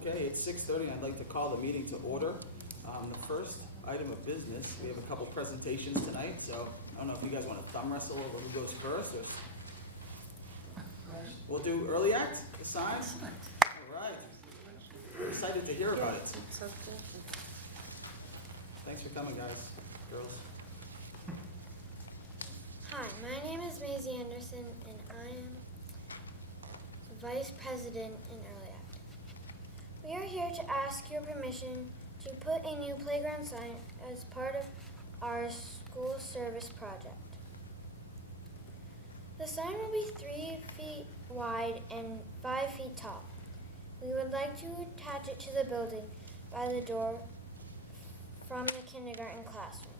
Okay, it's 6:30. I'd like to call the meeting to order. The first item of business, we have a couple presentations tonight, so I don't know if you guys want to thumb wrestle over who goes first, or we'll do early act, the signs. All right. We're excited to hear about it. Thanks for coming, guys, girls. Hi, my name is Maisie Anderson, and I am Vice President in Early Act. We are here to ask your permission to put a new playground sign as part of our school service project. The sign will be 3 feet wide and 5 feet tall. We would like to attach it to the building by the door from the kindergarten classroom.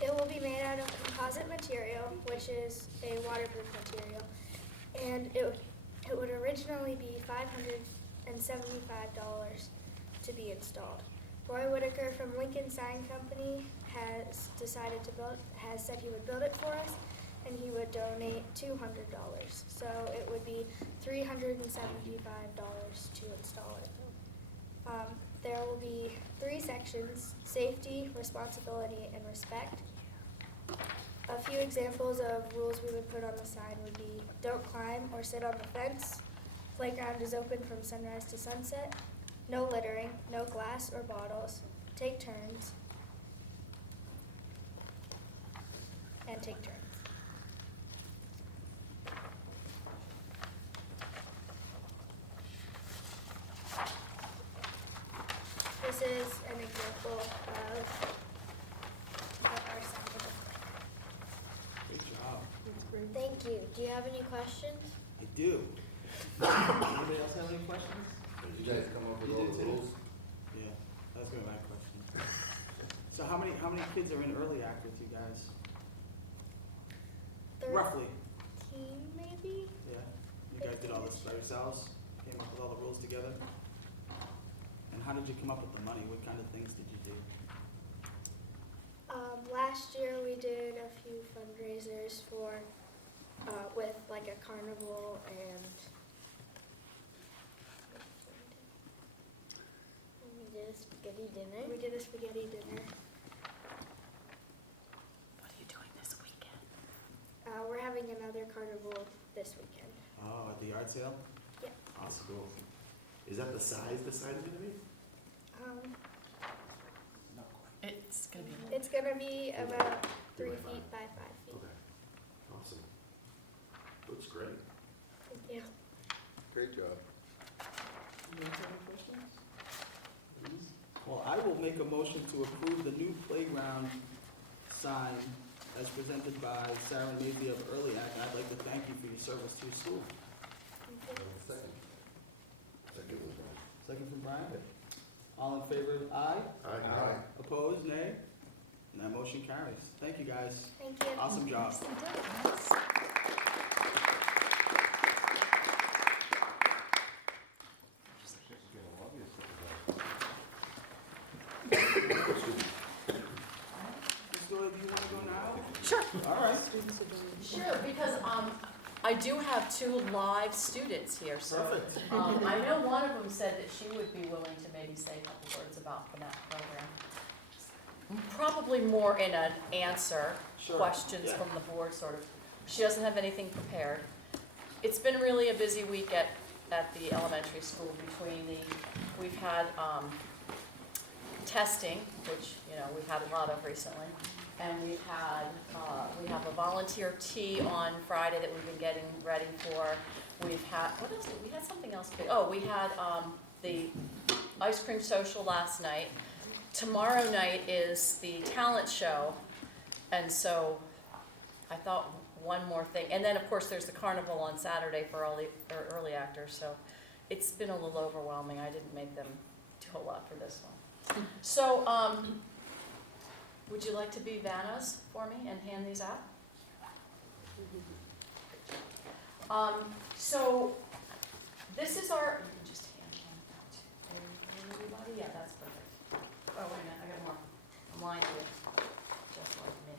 It will be made out of composite material, which is a waterproof material, and it would originally be $575 to be installed. Roy Whitaker from Lincoln Sign Company has said he would build it for us, and he would donate $200. So it would be $375 to install it. There will be 3 sections: safety, responsibility, and respect. A few examples of rules we would put on the sign would be: don't climb or sit on the fence, playground is open from sunrise to sunset, no littering, no glass or bottles, take turns, and take turns. This is an example of what our sign would look like. Great job. Thank you. Do you have any questions? I do. Anybody else have any questions? Did you guys come up with You all did the too. rules? Yeah, that's gonna be my question. So how many kids are in early act with you guys? Roughly. 13 maybe? Yeah. You guys did all this by yourselves? Came up with all the rules together? And how did you come up with the money? What kind of things did you do? Last year we did a few fundraisers for, with like a carnival and We did a spaghetti dinner. we did a spaghetti dinner. What are you doing this weekend? We're having another carnival this weekend. Oh, at the yard sale? Yeah. Awesome. Cool. Is that the size the sign is gonna be? It's gonna be. It's gonna be about 3 feet by 5 feet. Okay. Awesome. Looks great. Thank you. Great job. You guys have any questions? Please? Well, I will make a motion to approve the new playground sign as presented by Sarah Maisie of Early Act. I'd like to thank you for your service to your school. Second. Second was Brian. Second from Brian. All in favor, aye? Aye. Opposed, nay? And that motion carries. Thank you, guys. Thank you. Awesome job. Ms. Doyle, do you want to go now? Sure. All right. Sure, because I do have 2 live students here, so Perfect. I know one of them said that she would be willing to maybe say a couple words about that program. Probably more in an answer, Sure. questions Yeah. from the board sort of. She doesn't have anything prepared. It's been really a busy week at the elementary school we've had testing, which, we've had a lot of recently. And we have a volunteer tea on Friday that we've been getting ready for. We've had, what else? We had something else big. Oh, we had the ice cream social last night. Tomorrow night is the talent show. And so I thought one more thing. And then, of course, there's the carnival on Saturday for all the early actors. So it's been a little overwhelming. I didn't make them do a lot for this one. So, would you like to be Vanna's for me and hand these out? So this is our, you can just hand them out to everybody. Yeah, that's perfect. Oh, wait a minute, I got more. I'm lying to you, just like me.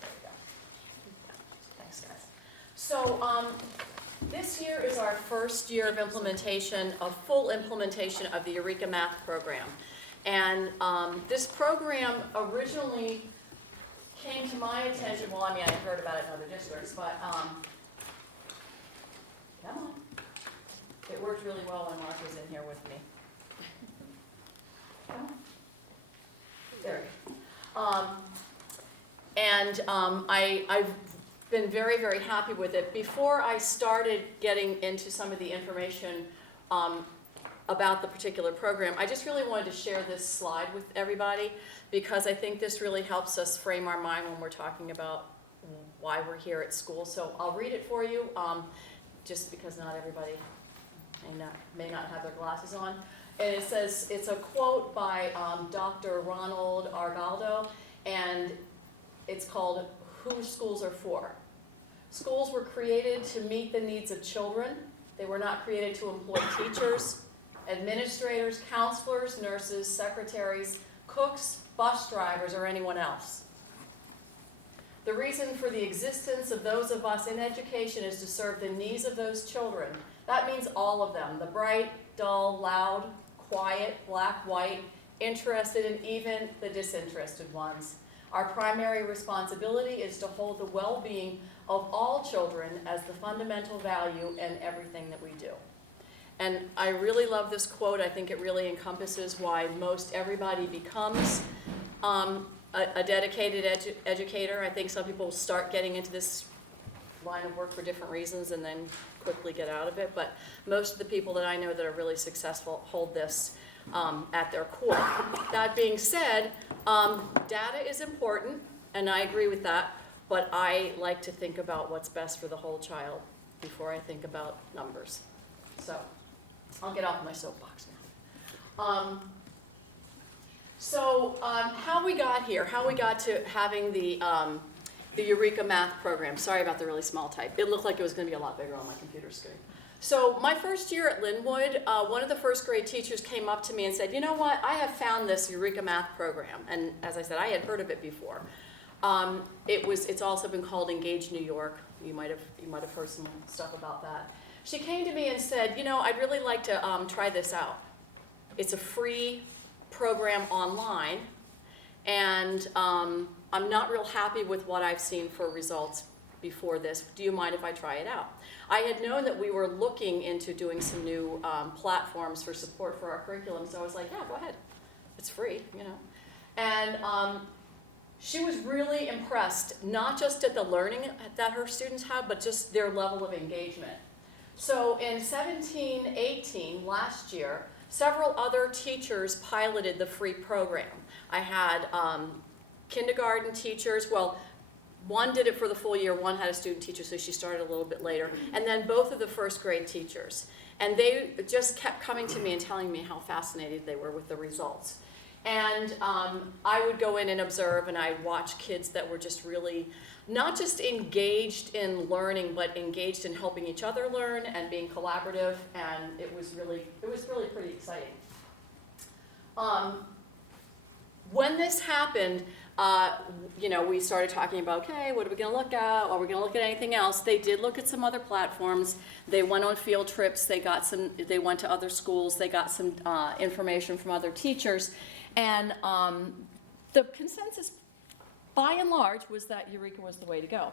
There we go. Thanks, guys. So So, this year is our first year of implementation, of full implementation of the Eureka Math program. And this program originally came to my attention, well, I mean, I heard about it in other districts, but, come on. It worked really well when Mark was in here with me. Come on. There we go. I've been very, very happy with it. Before I started getting into some of the information about the particular program, I just really wanted to share this slide with everybody because I think this really helps us frame our mind when we're talking about why we're here at school. So I'll read it for you, just because not everybody may not have their glasses on. And it says, it's a quote by Dr. Ronald Argaldo, and it's called Who Schools Are For. Schools were created to meet the needs of children. They were not created to employ teachers, administrators, counselors, nurses, secretaries, cooks, bus drivers, or anyone else. The reason for the existence of those of us in education is to serve the needs of those children. That means all of them, the bright, dull, loud, quiet, black, white, interested, and even the disinterested ones. Our primary responsibility is to hold the well-being of all children as the fundamental value in everything that we do. And I really love this quote. I think it really encompasses why most everybody becomes a dedicated educator. I think some people start getting into this line of work for different reasons and then quickly get out of it, but most of the people that I know that are really successful hold this at their core. That being said, data is important, and I agree with that, but I like to think about what's best for the whole child before I think about numbers. So I'll get off my soapbox now. How we got here, how we got to having the Eureka Math program. Sorry about the really small type. It looked like it was going to be a lot bigger on my computer screen. So my first year at Lin-Wood, one of the first grade teachers came up to me and said, you know what, I have found this Eureka Math program. And as I said, I had heard of it before. It's also been called Engage New York. You might have heard some stuff about that. She came to me and said, you know, I'd really like to try this out. It's a free program online, and I'm not real happy with what I've seen for results before this. Do you mind if I try it out? I had known that we were looking into doing some new platforms for support for our curriculum, so I was like, yeah, go ahead. It's free, you know. And she was really impressed, not just at the learning that her students have, but just their level of engagement. So in 17-18, last year, several other teachers piloted the free program. I had kindergarten teachers, well, one did it for the full year, one had a student teacher, so she started a little bit later, and then both of the first grade teachers. And they just kept coming to me and telling me how fascinated they were with the results. And I would go in and observe, and I'd watch kids that were just really, not just engaged in learning, but engaged in helping each other learn and being collaborative, and it was really pretty exciting. When this happened, you know, we started talking about, okay, what are we going to look at? Are we going to look at anything else? They did look at some other platforms. They went on field trips. They went to other schools. They got some information from other teachers. And the consensus, by and large, was that Eureka was the way to go.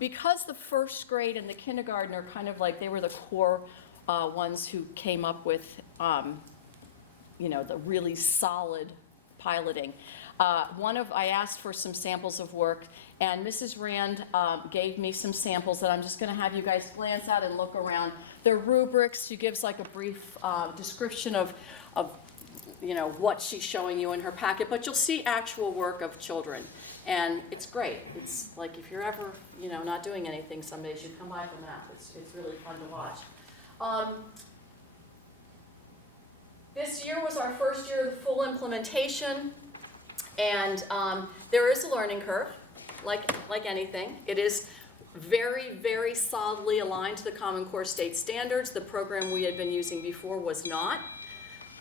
Because the first grade and the kindergarten are kind of like, they were the core ones who came up with, you know, the really solid piloting. I asked for some samples of work, and Mrs. Rand gave me some samples that I'm just going to have you guys glance at and look around. They're rubrics. She gives like a brief description of you know, what she's showing you in her packet, but you'll see actual work of children, and it's great. It's like if you're ever, you know, not doing anything some days, you come by for math. It's really fun to watch. This year was our first year of full implementation. And there is a learning curve, like anything. It is very, very solidly aligned to the Common Core state standards. The program we had been using before was not.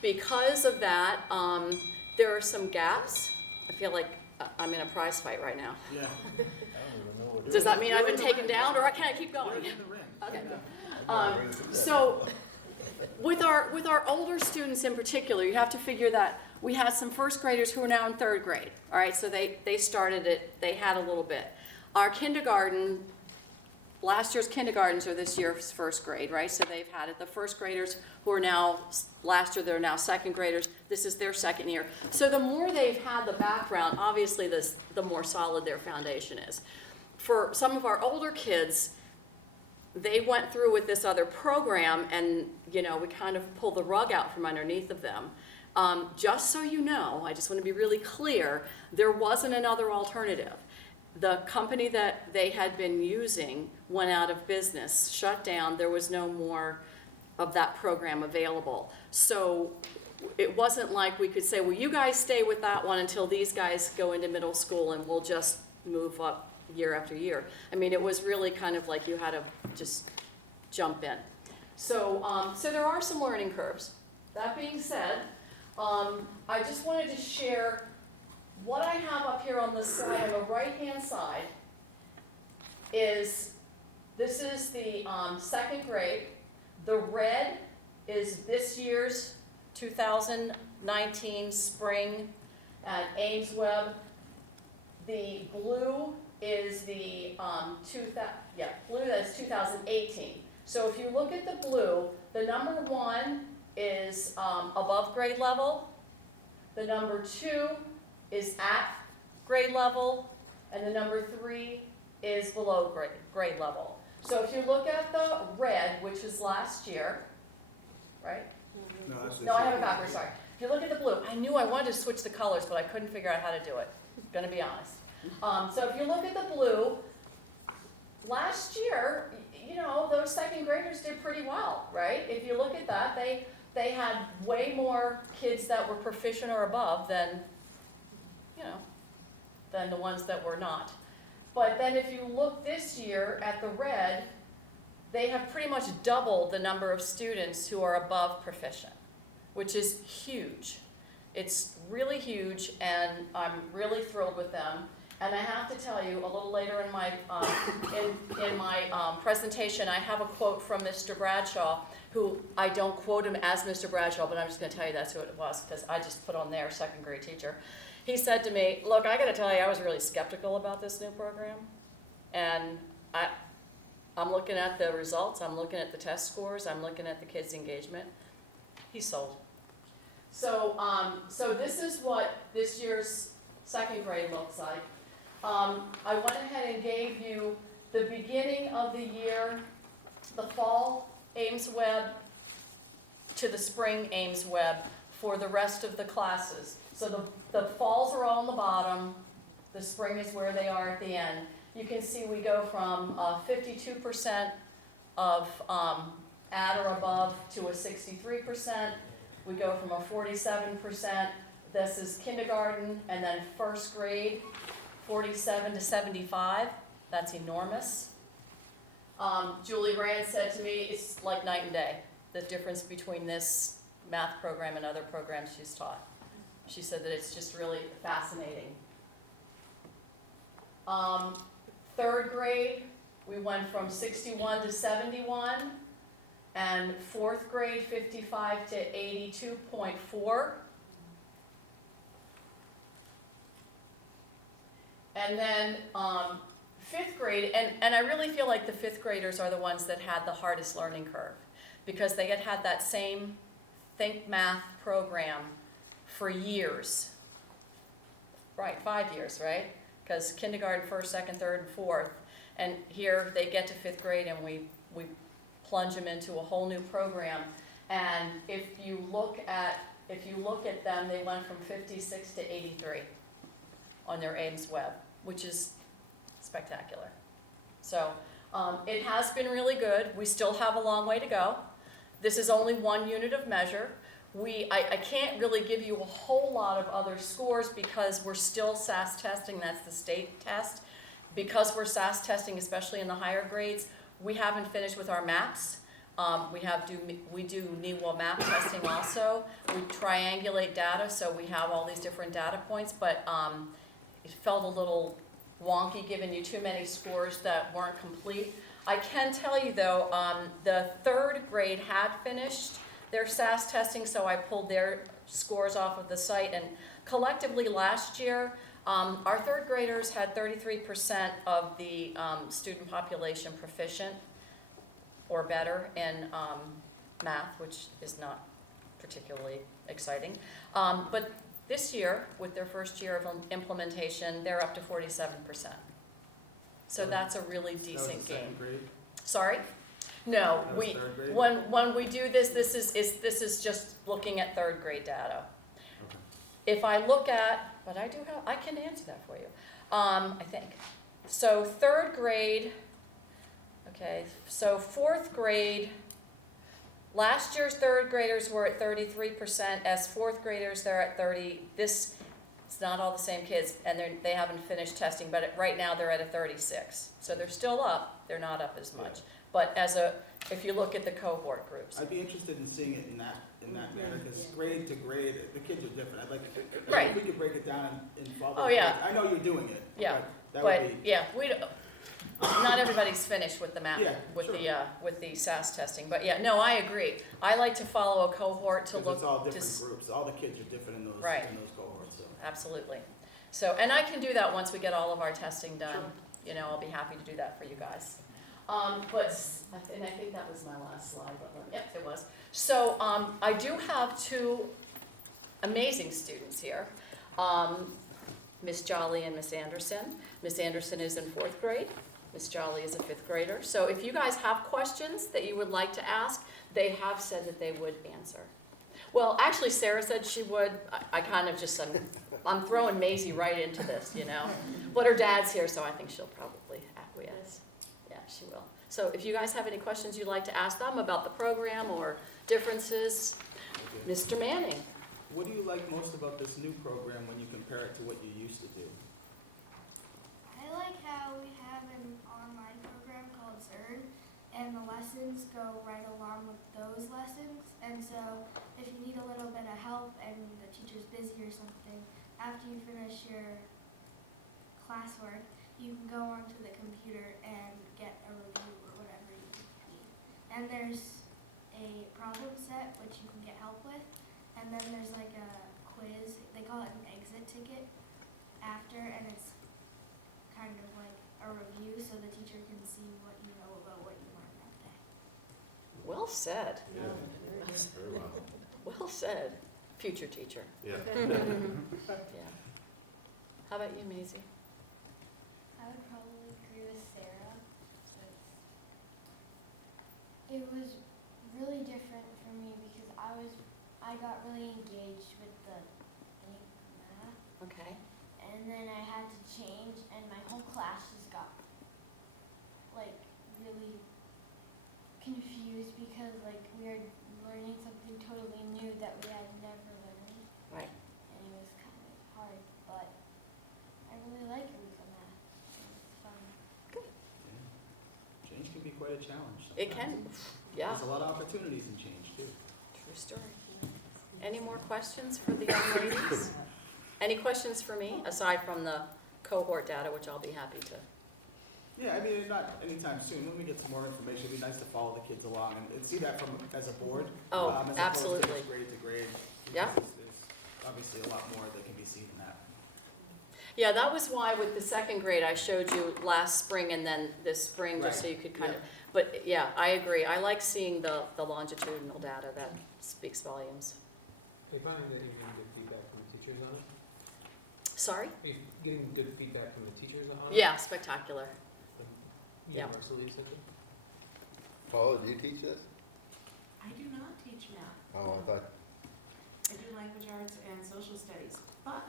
Because of that, there are some gaps. I feel like I'm in a prize fight right now. Yeah. Does that mean I've been taken down, or can I keep You're going? in the ring. Okay. So with our older students in particular, you have to figure that we had some first graders who are now in third grade. All right, so they started it, they had a little bit. Our kindergarten, last year's kindergartens are this year's first grade, right? So they've had it. The first graders who are now, last year they're now second graders, this is their second year. So the more they've had the background, obviously the more solid their foundation is. For some of our older kids, they went through with this other program and, we kind of pulled the rug out from underneath of them. Just so you know, I just want to be really clear, there wasn't another alternative. The company that they had been using went out of business, shut down. There was no more of that program available. So it wasn't like we could say, well, you guys stay with that one until these guys go into middle school and we'll just move up year after year. I mean, it was really kind of like you had to just jump in. So, so there are some learning curves. That being said, I just wanted to share what I have up here on the side, on the right-hand side, is this is the second grade. The red is this year's 2019 spring at Ames Webb. The blue is the blue, that's 2018. So if you look at the blue, the number 1 is above grade level. The number 2 is at grade level, and the number 3 is below grade level. So if you look at the red, which is last year, right? No, I have it backwards, sorry. If you look at the blue, I knew I wanted to switch the colors, but I couldn't figure out how to do it. Gonna be honest. So if you look at the blue, last year, those second graders did pretty well, right? If you look at that, they had way more kids that were proficient or above than the ones that were not. But then if you look this year at the red, they have pretty much doubled the number of students who are above proficient, which is huge. It's really huge, and I'm really thrilled with them. And I have to tell you, a little later in my presentation, I have a quote from Mr. Bradshaw, who I don't quote him as Mr. Bradshaw, but I'm just going to tell you that's who it was, because I just put on there second grade teacher. He said to me, look, I got to tell you, I was really skeptical about this new program, and I'm looking at the results, I'm looking at the test scores, I'm looking at the kids' engagement. He's sold. So, so this is what this year's second grade looks like. I went ahead and gave you the beginning of the year, the fall Ames Webb to the spring Ames Webb for the rest of the classes. So the falls are all on the bottom, the spring is where they are at the end. You can see we go from 52% of at or above to a 63%. We go from a 47%, this is kindergarten, and then first grade, 47 to 75. That's enormous. Julie Rand said to me, it's like night and day, the difference between this math program and other programs she's taught. She said that it's just really fascinating. Third grade, we went from 61 to 71, and fourth grade, 55 to 82.4. And then fifth grade, and I really feel like the fifth graders are the ones that had the hardest learning curve, because they had that same Think Math program for years. Right, 5 years, right? Because kindergarten, first, second, third, and fourth. And here they get to fifth grade and we plunge them into a whole new program. And if you look at them, they went from 56 to 83 on their Ames Webb, which is spectacular. So it has been really good. We still have a long way to go. This is only one unit of measure. I can't really give you a whole lot of other scores because we're still SAS testing, that's the state test. Because we're SAS testing, especially in the higher grades, we haven't finished with our maps. We do NEWA map testing also. We triangulate data, so we have all these different data points, but it felt a little wonky, giving you too many scores that weren't complete. I can tell you though, the third grade had finished their SAS testing, so I pulled their scores off of the site, and collectively last year, our third graders had 33% of the student population proficient or better in math, which is not particularly exciting. But this year, with their first year of implementation, they're up to 47%. So that's a really decent gain. Second grade? Sorry? No, That was we, third grade? when we do this, this is just looking at third grade data. Okay. If I look at, but I can answer that for you, I think. So third grade, okay, so fourth grade, last year's third graders were at 33%, as fourth graders they're at 30. It's not all the same kids, and they haven't finished testing, but right now they're at a 36. So they're still up, they're not up as much. But if you look at the cohort groups. I'd be interested in seeing it in that manner, because grade to grade, the kids are different. I'd like, Right. if we could break it down and follow. Oh, yeah. I know you're doing it. Yeah, That would But, be, yeah, not everybody's finished with the Yeah, sure. with the SAS testing, but yeah, no, I agree. I like to follow a cohort to because look. it's all to different groups. All the kids are different in those, Right. cohorts, so. Absolutely. So, and I can do that once we get all of our testing done. Sure. You know, I'll be happy to do that for you guys. And I think that was my last slide, but, yep, it was. So, I do have two amazing students here. Miss Jolly and Miss Anderson. Miss Anderson is in 4th grade. Miss Jolly is a 5th grader. So if you guys have questions that you would like to ask, they have said that they would answer. Well, actually, Sarah said she would. I kind of just, I'm throwing Maisie right into this, you know. But her dad's here, so I think she'll probably acquiesce. Yeah, she will. So if you guys have any questions you'd like to ask them about the program or differences, Okay. Mr. Manning. What do you like most about this new program when you compare it to what you used to do? I like how we have an online program called CERN, and the lessons go right along with those lessons. And so if you need a little bit of help and the teacher's busy or something, after you finish your classwork, you can go onto the computer and get a review or whatever you need. And there's a problem set which you can get help with, and then there's like a quiz, they call it an exit ticket after, and it's kind of like a review so the teacher can see what you know about what you learned that day. Well said. Yeah, very well. Well said. Future teacher. Yeah. Yeah. How about you, Maisie? I would probably agree with Sarah. It was really different for me because I got really engaged with the math, Okay. and then I had to change, and my whole class just got like really confused because like we were learning something totally new that we had never learned. Right. And it was kind of hard, but I really like Eureka Math. It's fun. Change can be quite a challenge. It can. sometimes. Yeah. There's a lot of opportunities in change, too. True story. Any more questions for the young ladies? Any questions for me, aside from the cohort data, which I'll be happy to? Yeah, I mean, not anytime soon. When we get some more information, it'd be nice to follow the kids along and see that from, as a board. Oh, as opposed to absolutely. grade to grade. Yeah. There's obviously a lot more that can be seen in that. Yeah, that was why with the 2nd grade, I showed you last spring and then this spring, just so you could kind of, but yeah, I agree. I like seeing the longitudinal data. That speaks volumes. Are you finding that you're getting good feedback from the teachers on it? Sorry? Are you getting good feedback from the teachers on it? Yeah, spectacular. Yeah. Universally, Cynthia? Paula, do you teach this? I do not teach math. Oh, I thought, I do language arts and social studies, but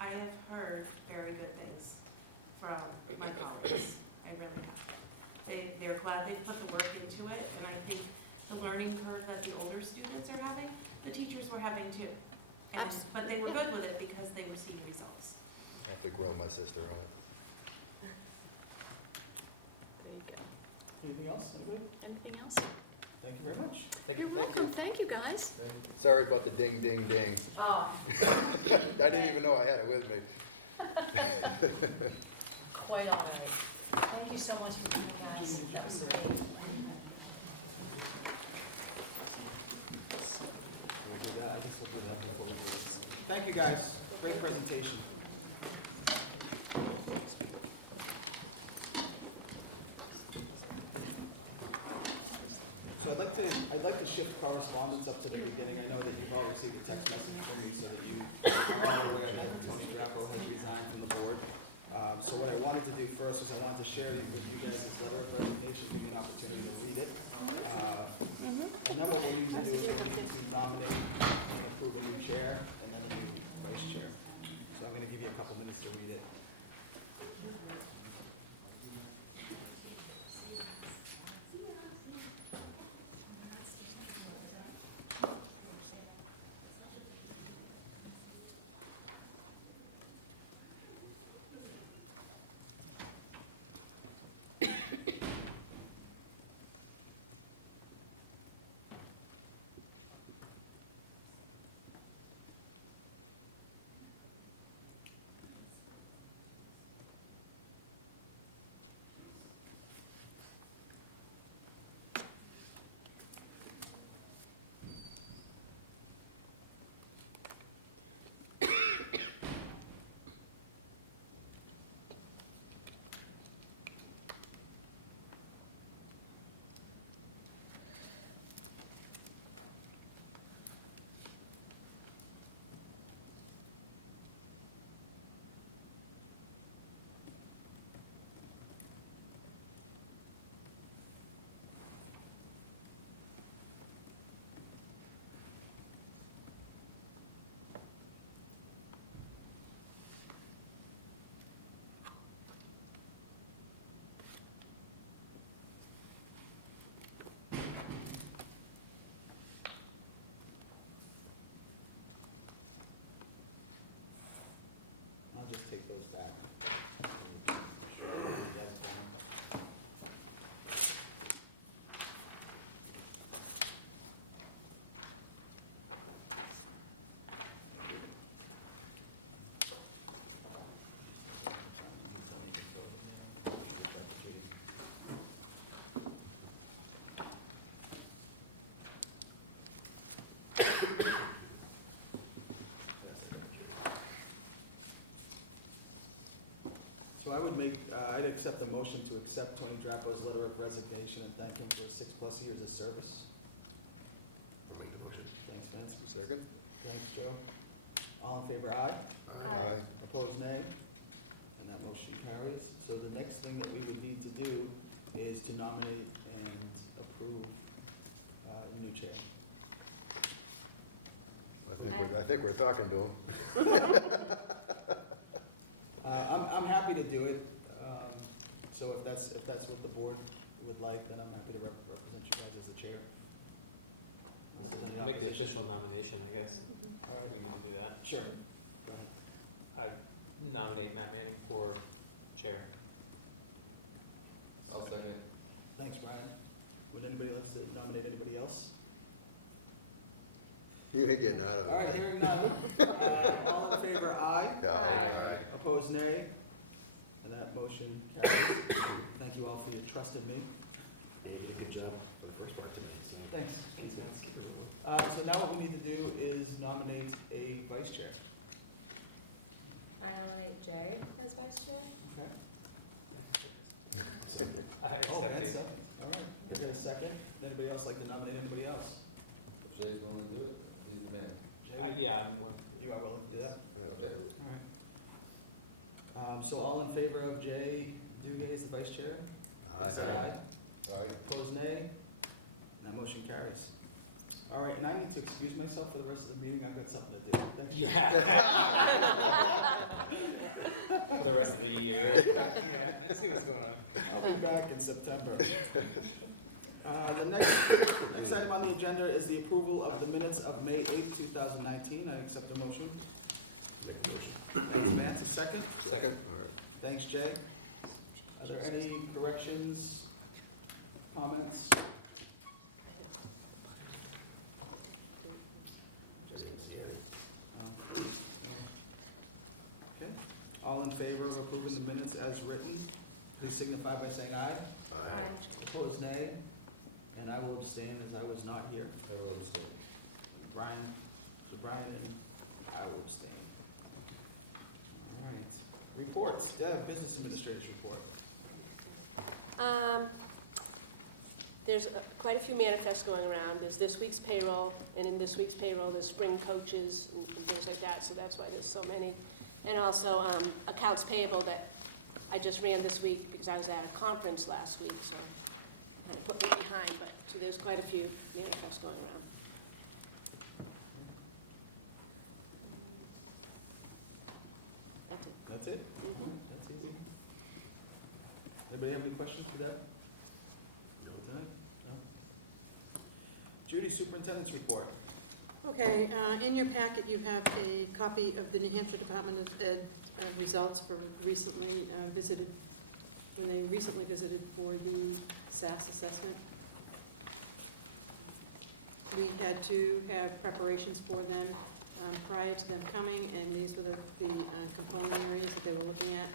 I have heard very good things from my colleagues. I really have. They're glad they put the work into it, and I think the learning curve that the older students are having, the teachers were having too. But they were good with it because they were seeing results. I have to grill my sister on it. There you go. Anything else? Anybody? Anything else? Thank you very much. You're welcome. Thank you, guys. Sorry about the ding, ding, ding. Oh, I didn't even know I had it with me. quite all right. Thank you so much for coming, guys. That was great. Can we do that? I guess we'll do that before we do this. Thank you, guys. Great presentation. So I'd like to shift correspondence up to the beginning. I know that you've all received a text message from me so that you are all aware that Tony Drapo has resigned from the board. So what I wanted to do first is I wanted to share with you guys this letter of resignation, give you an opportunity to read it. And then what we'll need to do is we'll need to nominate and approve a new chair and then a new vice chair. So I'm going to give you a couple minutes to read it. I'll just take those back. So I would I'd accept the motion to accept Tony Drapo's letter of resignation and thank him for 6+ years of service. I'll make the motion. Thanks, Vince. Second? Thanks, Joe. All in favor, aye? Aye. Opposed, nay? And that motion carries. So the next thing that we would need to do is to nominate and approve a new chair. I think we're talking to him. I'm happy to do it. So if that's what the board would like, then I'm happy to represent you guys as the chair. Unless there's any Make the opposition. official nomination, I guess. All right. We can do that. Sure. Go ahead. I nominate Matt Manning for chair. I'll second. Thanks, Brian. Would anybody else nominate anybody else? You ain't getting out of it. All right, hearing none. All in favor, aye. Aye. Opposed, nay. And that motion carries. Thank you all for your trust in me. Yeah, you did a good job for the first part tonight, so. Thanks. Keep it rolling. So now what we need to do is nominate a vice chair. I nominate Jay as vice chair. Okay. Second. Oh, Ben, second. All right. Is there a second? Would anybody else like to nominate anybody else? If Jay's willing to do it, he's the man. Jay, Yeah, I'm one. you are willing to do that? Okay. All right. So all in favor of Jay Duguay as the vice chair? Please say aye. Aye. Opposed, nay. And that motion carries. All right, and I need to excuse myself for the rest of the meeting. I've got something to do. Thanks, Jay. For the rest of the year. Yeah, let's see what's going on. I'll be back in September. The next item on the agenda is the approval of the minutes of May 8th, 2019. I accept the motion. Make the motion. Thanks, Vance. A second. Second? Thanks, Jay. Are there any corrections, comments? I didn't see any. Okay. All all in favor of approving the minutes as written, please signify by saying aye. Opposed, nay. And I will abstain as I was not here. I will abstain. Brian, so Brian and I will abstain. All right. Reports. Deb, Business Administrator's report. There's quite a few manifests going around. There's this week's payroll, and in this week's payroll, there's spring coaches and things like that, so that's why there's so many. And also accounts payable that I just ran this week because I was at a conference last week, so kind of put me behind, but so there's quite a few manifests going around. That's it. That's it? That's easy. Anybody have any questions for that? No. No? Judy, Superintendent's report. Okay, in your packet, you have a copy of the New Hampshire Department of Ed results for recently visited, when they recently visited for the SAS assessment. We had to have preparations for them prior to them coming, and these were the component areas that they were looking at.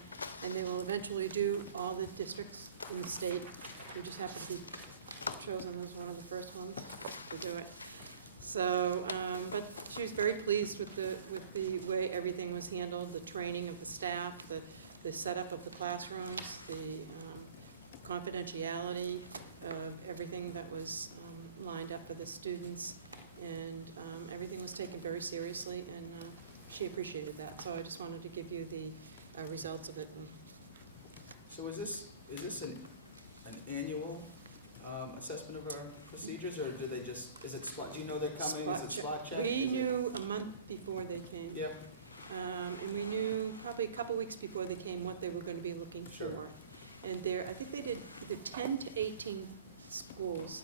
And they will eventually do all the districts in the state. We just have to be chosen as one of the first ones to do it. So, but she was very pleased with the way everything was handled, the training of the staff, the setup of the classrooms, the confidentiality of everything that was lined up for the students, and everything was taken very seriously, and she appreciated that. So I just wanted to give you the results of it. So is this an annual assessment of our procedures, or do they just, is it slot, do you know they're coming, is it slot check? We knew a month before they came. Yep. And we knew probably a couple weeks before they came what they were going to be looking Sure. for. And I think they did either 10 to 18 schools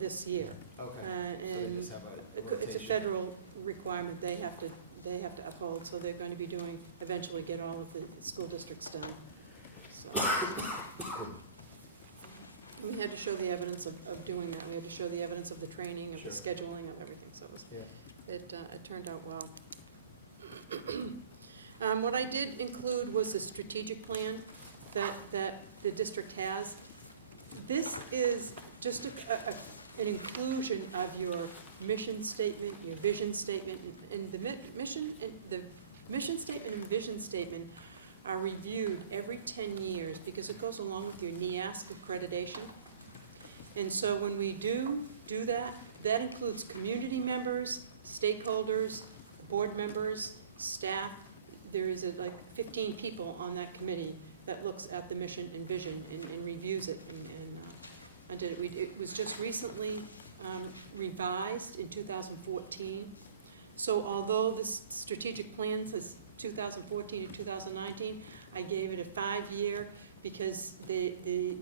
this year. Okay, so they And just have a it's a rotation. federal requirement they have to uphold, so they're going to be doing, eventually get all of the school districts done. So we had to show the evidence of doing that. We had to show the evidence of the training, of the Sure. scheduling, of everything, so it turned out well. What I did include was a strategic plan that the district has. This is just an inclusion of your mission statement, your vision statement, and the mission statement and vision statement are reviewed every 10 years because it goes along with your NEASC accreditation. And so when we do that, that includes community members, stakeholders, board members, staff. There is like 15 people on that committee that looks at the mission and vision and reviews it and did it. It was just recently revised in 2014. So although this strategic plan says 2014 to 2019, I gave it a 5-year because the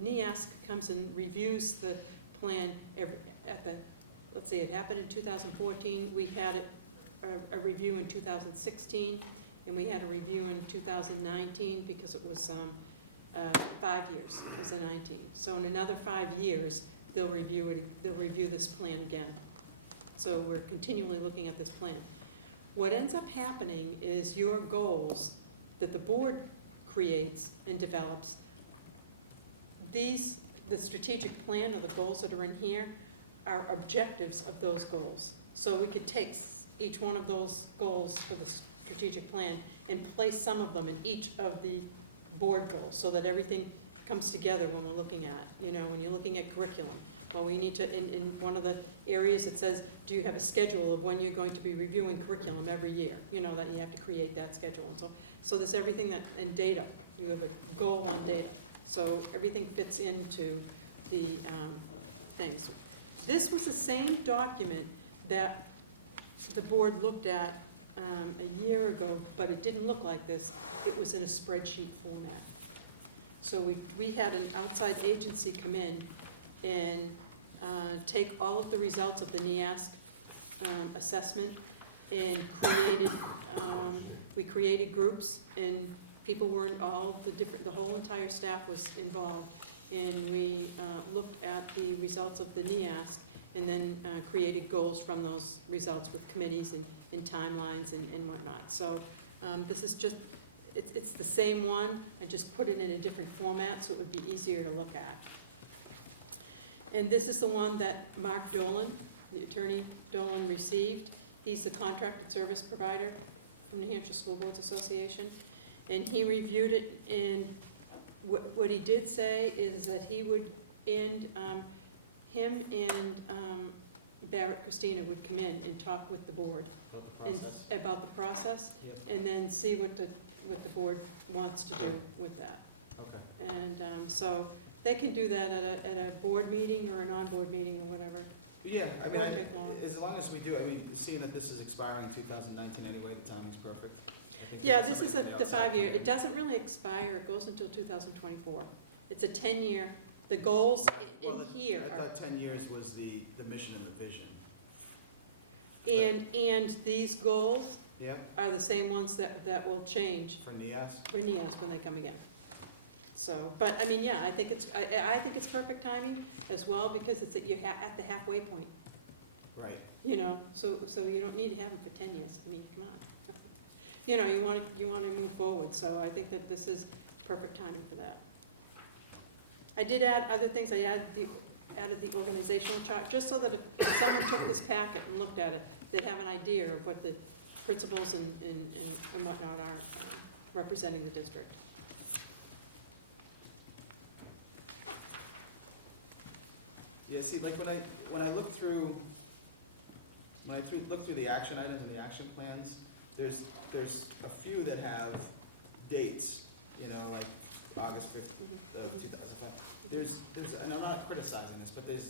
NEASC comes and reviews the plan let's see, it happened in 2014, we had a review in 2016, and we had a review in 2019 because it was 5 years, it was a 19. So in another 5 years, they'll review this plan again. So we're continually looking at this plan. What ends up happening is your goals that the board creates and develops, the strategic plan or the goals that are in here are objectives of those goals. So we could take each one of those goals for the strategic plan and place some of them in each of the board goals so that everything comes together when we're looking at, when you're looking at curriculum. Well, we need to, in one of the areas it says, do you have a schedule of when you're going to be reviewing curriculum every year? That you have to create that schedule. And so there's everything that, in data, you have a goal on data. So everything fits into the things. This was the same document that the board looked at a year ago, but it didn't look like this. It was in a spreadsheet format. So we had an outside agency come in and take all of the results of the NEASC assessment and we created groups, and people were in the whole entire staff was involved, and we looked at the results of the NEASC and then created goals from those results with committees and timelines and whatnot. So this is just it's the same one, I just put it in a different format so it would be easier to look at. And this is the one that Mark Dolan, the attorney Dolan, received. He's the contracted service provider from New Hampshire School Boards Association. And he reviewed it, and what he did say is that he would, and him and Barrett Christina would come in and talk with the board. About the and- process? About the process, Yep, and then see what the board wants to do with that. okay. And so they can do that at a board meeting or a non-board meeting or whatever. Yeah, I mean, Won't take long. as long as we do, I mean, seeing that this is expiring in 2019 anyway, the timing's perfect. I think Yeah, that this is somebody from the outside 5-year, can- it doesn't really expire, it goes until 2024. It's a 10-year, the goals Well, in here I are, thought 10 years was the mission and the vision. and these goals Yep, are the same ones that will change for NIAS? for NEAS when they come again. So, but, I mean, yeah, I think it's perfect timing as well, because it's at the halfway point, Right. you know, so you don't need to have them for 10 years, I mean, come on. You know, you wanna move forward, so I think that this is perfect timing for that. I did add other things, I added the organizational chart, just so that if someone took this packet and looked at it, they'd have an idea of what the principals and whatnot are representing the district. Yeah, see, like when I look through the action items and the action plans, there's a few that have dates, you know, like August 5th of 2005. There's, and I'm not criticizing this, but there's,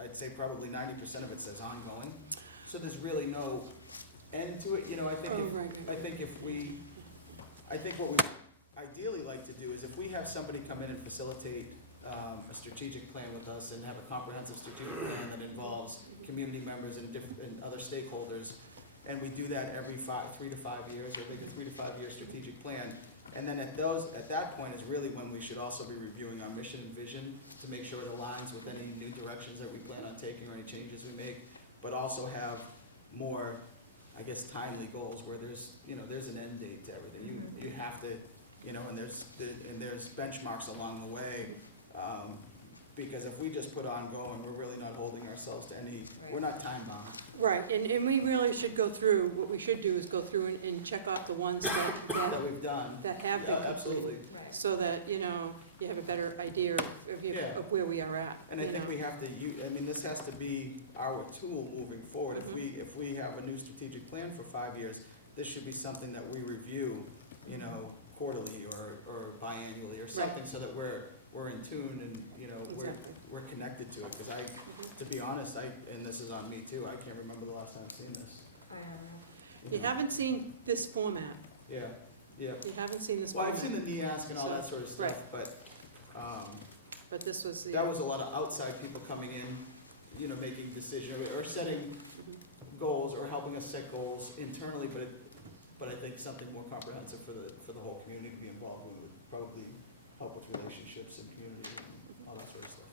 I'd say probably 90% of it says ongoing. So there's really no end to it, you know, I think what we ideally like to do is if we have somebody come in and facilitate a strategic plan with us and have a comprehensive strategic plan that involves community members and other stakeholders, and we do that every 3 to 5 years, or maybe a 3 to 5 year strategic plan. And then at that point is really when we should also be reviewing our mission and vision to make sure it aligns with any new directions that we plan on taking or any changes we make, but also have more, I guess, timely goals where there's an end date to everything. You have to, you know, and there's benchmarks along the way. Because if we just put ongoing, we're really not holding ourselves to any, we're not time bound. Right, and we really should go through, what we should do is go through and check off the ones that we've done. that have been Yeah, absolutely. Right. so that, you know, you have a better idea Yeah. of where we are at. And I you think know. we have to, this has to be our tool moving forward. If we have a new strategic plan for 5 years, this should be something that we review, you know, quarterly or biannually or something, so that we're in tune and, you know, Exactly. we're connected to it. Because to be honest, and this is on me too, I can't remember the last time I've seen this. You haven't seen this format, Yeah, yeah. you haven't seen this Well, format. I've seen the NIASC and all that sort of stuff, Right. but, But this was the. that was a lot of outside people coming in, you know, making decisions, or setting goals, or helping us set goals internally, but I think something more comprehensive for the whole community to be involved with would probably help with relationships and community and all that sort of stuff.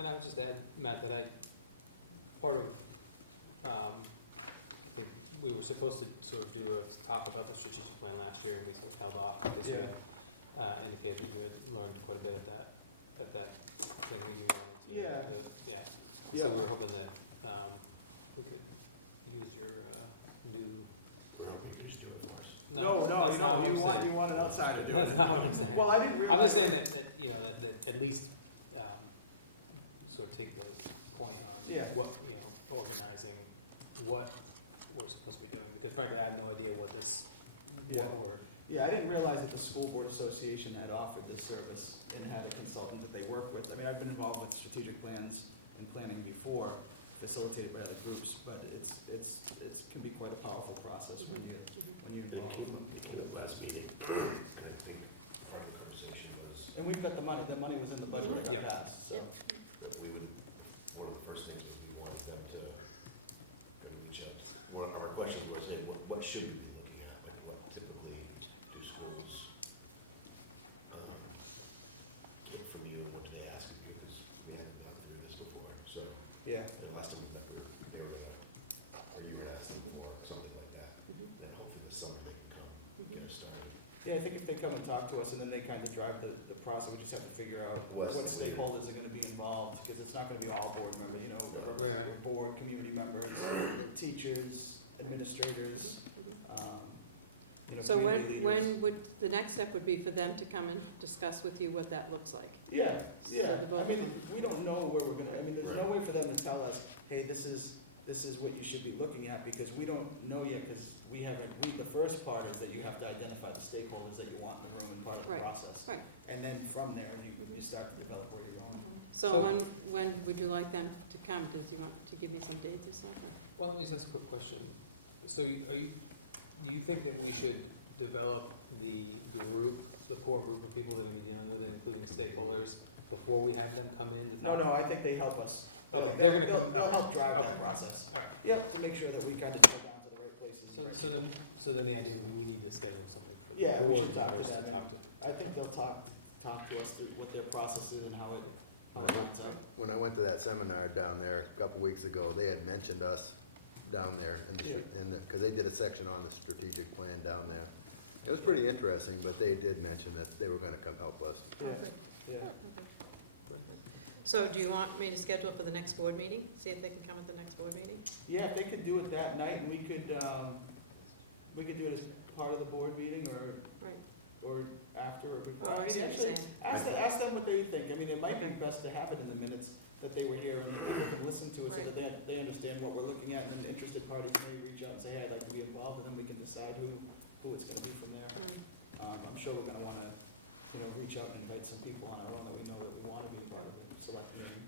And I would just add, Matt, that part of, I think we were supposed to sort of do a talk about the strategic plan last year, and we sort of held off. This Yeah. year, indicated we had learned quite a bit at that meeting. Yeah. Yeah. Yeah. So we were hoping that, we could use your, new. We're hoping you can just do it for us. No, that's not what I'm saying. you want an outsider to do it. That's not what I'm saying. Well, I didn't I'm realize. just saying that, you know, that at least, sort of take those point on. Yeah. What, you know, organizing what we're supposed to be doing, because frankly, I had no idea what this, Yeah. what we're. Yeah, I didn't realize that the School Board Association had offered this service and had a consultant that they work with. I mean, I've been involved with strategic plans and planning before, facilitated by other groups, but it can be quite a powerful process when you're It involved. came up last meeting, and I think part of the conversation was And we've got the money was in the budget that got Yeah. passed, so. that one of the first things was we wanted them to kind of reach out. One of our questions was, hey, what should we be looking at? Like, what typically do schools get from you, and what do they ask of you? Because we haven't gone through this before, so. Yeah. The last time we met, they were gonna, or you were gonna ask them for something like that. Then hopefully this summer they can come, get us started. Yeah, I think if they come and talk to us and then they kind of drive the process, we just have to figure out what What's the- stakeholders are gonna be involved, because it's not gonna be all board members, you know, Right. board, community members, teachers, administrators, you know, So community leaders. when would, the next step would be for them to come and discuss with you what that looks like? Yeah, yeah, So the board- I mean, we don't know where we're gonna, I mean, there's no way for them to tell us, hey, this is what you should be looking at, because we don't know yet, because the first part is that you have to identify the stakeholders that you want in the room and part of the Right, process. right. And then from there, you start to develop where you're going. So So- when would you like them to come? Does you want to give me some dates or something? Well, let me just ask a quick question. So do you think that we should develop the core group of people that we're dealing with, including stakeholders, before we have them come in? No, I think they help us. Okay, they're gonna come- They'll help drive that Okay. process. All right. Yep, to make sure that we kind of go down to the right places. and the right people. So then the idea is we need to schedule something. for the Yeah, we board should talk to members them, and talk to. I think they'll talk to us through what their process is and how it lines up. When I went to that seminar down there a couple weeks ago, they had mentioned us down there, because they did a section on the strategic plan down there. It was pretty interesting, but they did mention that they were gonna come help us. Yeah. So do you want me to schedule for the next board meeting? See if they can come at the next board meeting? Yeah, if they could do it that night, and we could do it as part of the board meeting, or Right. after, or before. Oh, I I mean, see what you're actually, saying. ask them what they think. I mean, it might be best to have it in the minutes that they were here, and people can listen to it, so that they understand what we're looking at, and then interested parties may reach out and say, hey, I'd like to be involved, and then we can decide who it's gonna be from there. I'm sure we're gonna wanna, reach out and invite some people on our own that we know that we wanna be part of the select meeting.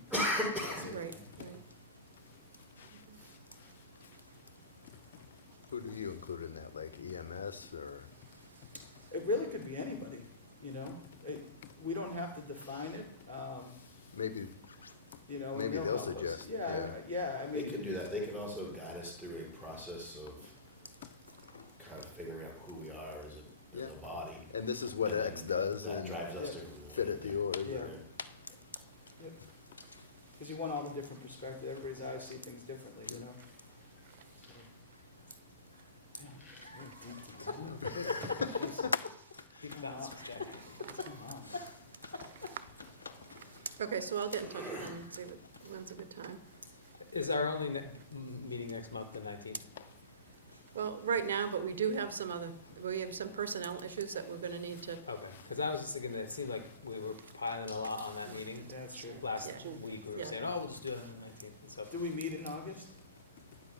Right. Who do you include in that, like EMS or? It really could be anybody, we don't have to define it, Maybe, and Maybe they'll they'll help us. suggest, Yeah, I They mean. can do that, they can also guide us through a process of kind of figuring out who we are as a body. and this is what X does, That and drives us to. fit a deal, or? Yeah. Because you want all the different perspectives, everybody's eyes see things differently, Okay, so I'll get in touch with them and see when's a good time. Is our only meeting next month the 19th? Well, right now, but we do have some personnel issues that we're gonna need to, Okay, because I was just thinking that it seemed like we were piling a lot on that meeting. That's true. Last Yeah. week, we were Yeah. saying, oh, we'll just do it on the 19th and stuff. Do we meet in August?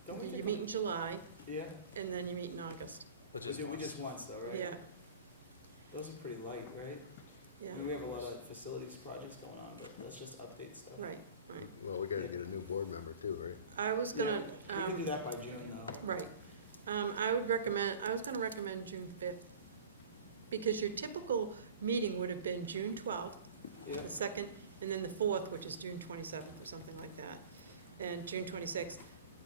Don't we? you meet in July, Yeah, and then you meet in August. Which we is do, we just once though, right? Yeah, Those are pretty light, right? yeah, I mean, we have a lot of facilities projects going on, but that's just update stuff. right. Well, we gotta get a new board member too, right? I was gonna, We can do that by June though. right. I was gonna recommend June 5th, because your typical meeting would have been June 12th, Yeah, the 2nd, and then the 4th, which is June 27th or something like that, and June 26th.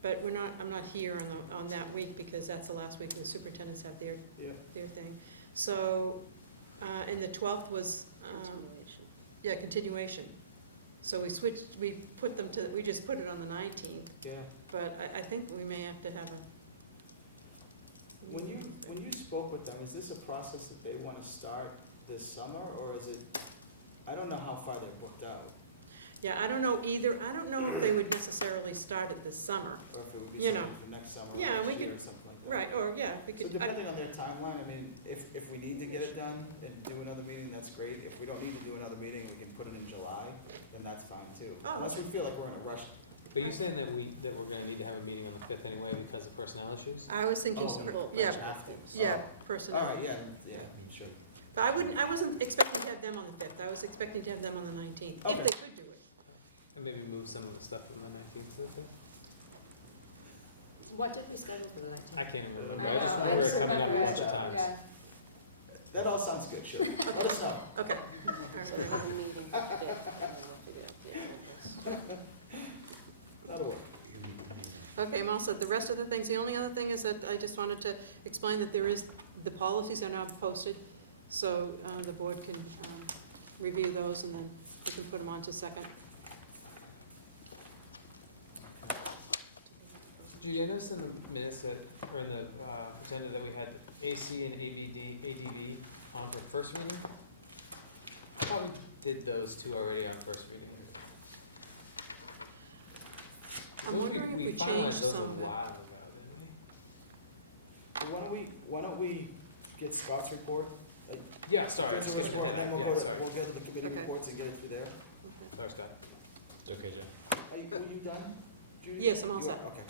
But I'm not here on that week, because that's the last week the superintendents have their yeah. thing. So, and the 12th was, continuation. So we just put it on the 19th, Yeah. but I think we may have to have a. When you spoke with them, is this a process that they want to start this summer, or is it, I don't know how far they're booked out, Yeah, I don't know either. I don't know if they would necessarily start it this summer. or if it would be You know. something for next summer or Yeah, we next year could- or something like that. Right, or, yeah, we So could. depending on their timeline, I mean, if we need to get it done and do another meeting, that's great. If we don't need to do another meeting, we can put it in July, then that's fine too. Oh. Unless we feel like we're in a rush. But you're saying that we're gonna need to have a meeting on the 5th anyway because of personnel issues? I was thinking, Oh, yeah, have to. yeah, Oh. personnel. All right, yeah, sure. But I wasn't expecting to have them on the 5th. I was expecting to have them on the 19th, if Okay. they could do it. And maybe move some of the stuff from the 19th to the 5th? What did we schedule for the next I one? can't remember. I but I know, just I remember just it coming up remember a bunch of that, times. yeah. That all sounds good, sure. Let us know. Okay. Another meeting. That'll work. Okay, I'm all set. The rest of the things, the only other thing is that I just wanted to explain that the policies are now posted, so the board can review those, and then we can put them on to second. Do you notice in the minutes that, or in the agenda that we had AC and ADD on for first reading? I thought we did those two already on first reading. I'm wondering if we finalized changed those a some of it. while ago, didn't Why don't we get Scott's report? Like, we? Yeah, sorry. Here's the report, and then we'll sorry. we'll get to the committee Okay. reports and get it through there. Sorry, Scott. It's okay, Jay. Were you done, Judy? Yes, I'm all You set. are? Okay.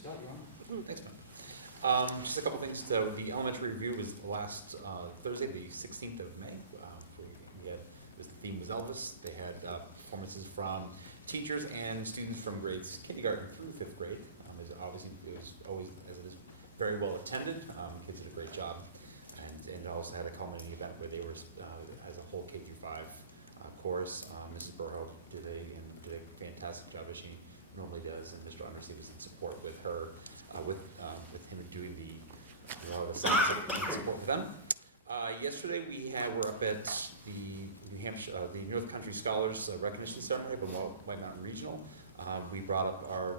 Scott, you're on. Thanks, man. Just a couple things. The elementary review was last Thursday, the 16th of May. The theme was Elvis. They had performances from teachers and students from grades kindergarten through 5th grade. It was always, as it is, very well attended. Kids did a great job. And also had a culminating event where they were, as a whole K-5 chorus. Mrs. Burhoe did a fantastic job, as she normally does, and Mr. Undersea was in support with her, with him doing the songs in support of them. Yesterday we're up at the New Hampshire, the North Country Scholars Recognition Ceremony of White Mountain Regional. We brought up our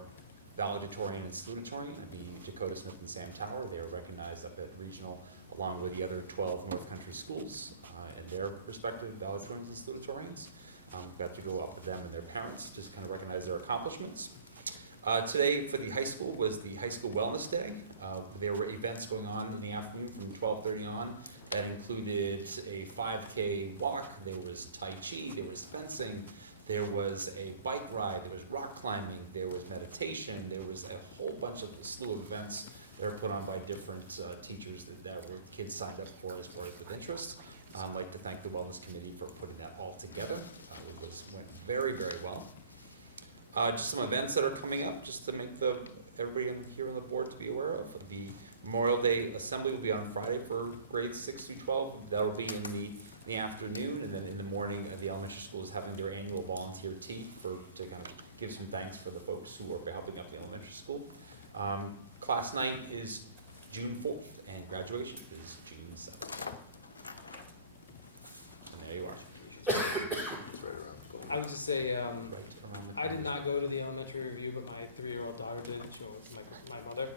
valedictorian and salutatorian, the Dakota Smith and Sam Tower. They were recognized up at regional along with the other 12 North Country schools and their respective valedictorians and salutatorians. Got to go up with them and their parents, just kind of recognize their accomplishments. Today for the high school was the High School Wellness Day. There were events going on in the afternoon from 12:30 on. That included a 5K walk, there was Tai Chi, there was fencing, there was a bike ride, there was rock climbing, there was meditation, there was a whole bunch of slew of events that were put on by different teachers that were kids signed up for as far as with interest. I'd like to thank the Wellness Committee for putting that all together. It went very, very well. Just some events that are coming up, just to make everybody here on the board to be aware of. The Memorial Day Assembly will be on Friday for grades 6 through 12. That will be in the afternoon, and then in the morning, the elementary school is having their annual volunteer tea to kind of give some thanks for the folks who are helping out the elementary school. Class night is June 4th, and graduation is June 7th. So there you are. I would just say, I did not go to the elementary review, but my 3-year-old daughter did. She was my mother,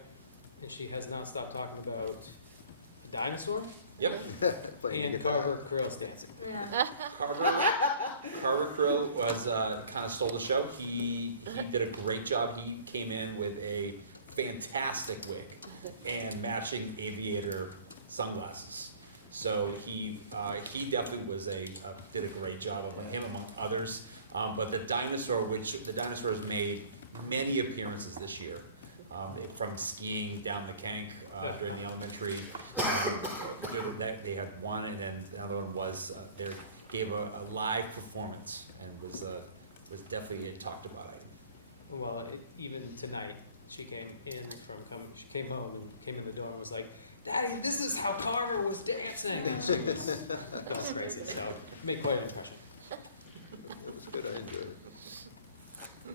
and she has not stopped talking about the dinosaur Yep. and Carver Crill's dancing. Yeah. Carver Krill was kind of stole the show. He did a great job. He came in with a fantastic wig and matching aviator sunglasses. So he definitely did a great job of him among others. But the dinosaur has made many appearances this year, from skiing down the Kank during the elementary. They had one, and then another one was they gave a live performance and was definitely a talked about item. Well, even tonight, she came home and came in the door and was like, "Daddy, this is how Carver was dancing." And she was going crazy, so made quite an impression. Good, I enjoyed it.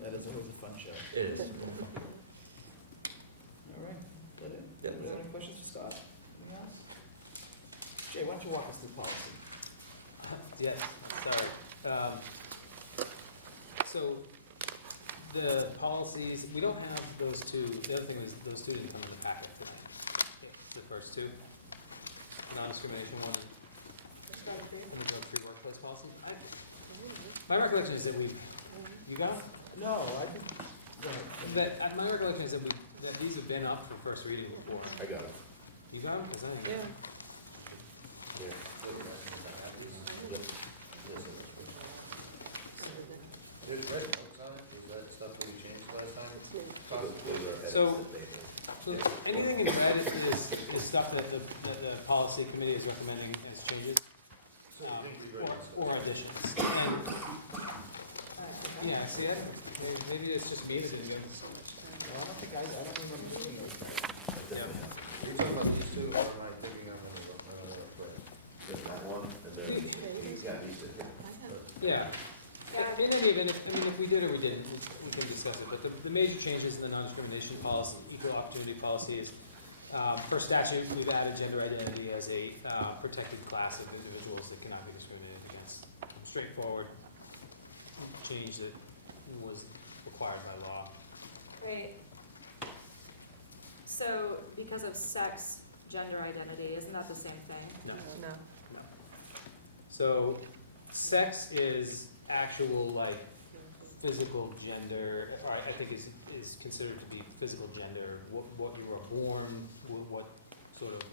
That is always a fun show. It is. All right, is that it? Yeah. Do you have any questions for Scott? Anything else? Jay, why don't you walk us through policy? Yes, sorry. So the policies, we don't have those two. The other thing is those two didn't come in the packet tonight. The first two, non-discrimination one. Let me go through workplace policy. My recollection is that you got them? No, I think, My recollection is that these have been up for first reading before. I got it. You got them? 'Cause I didn't. Yeah. There's red notes on it, is that stuff that we changed last time? So anything in red is stuff that the policy committee is recommending as changes, or additions. And, yeah, see, maybe it's just me that didn't get so much. I don't remember seeing those. You're talking about these two, or am I thinking of another place? Just that one, and then he's got these in here. Yeah. In any event, if we did or we didn't, we can discuss it, but the major changes in the non-discrimination policy, equal opportunity policy is, per statute, we've added gender identity as a protected class of individuals that cannot be discriminated against. Straightforward change that was required by law. Wait. So because of sex, gender identity, isn't that the same thing? No. No. So sex is actual like physical gender, or I think is considered to be physical gender, what you are born, what sort of,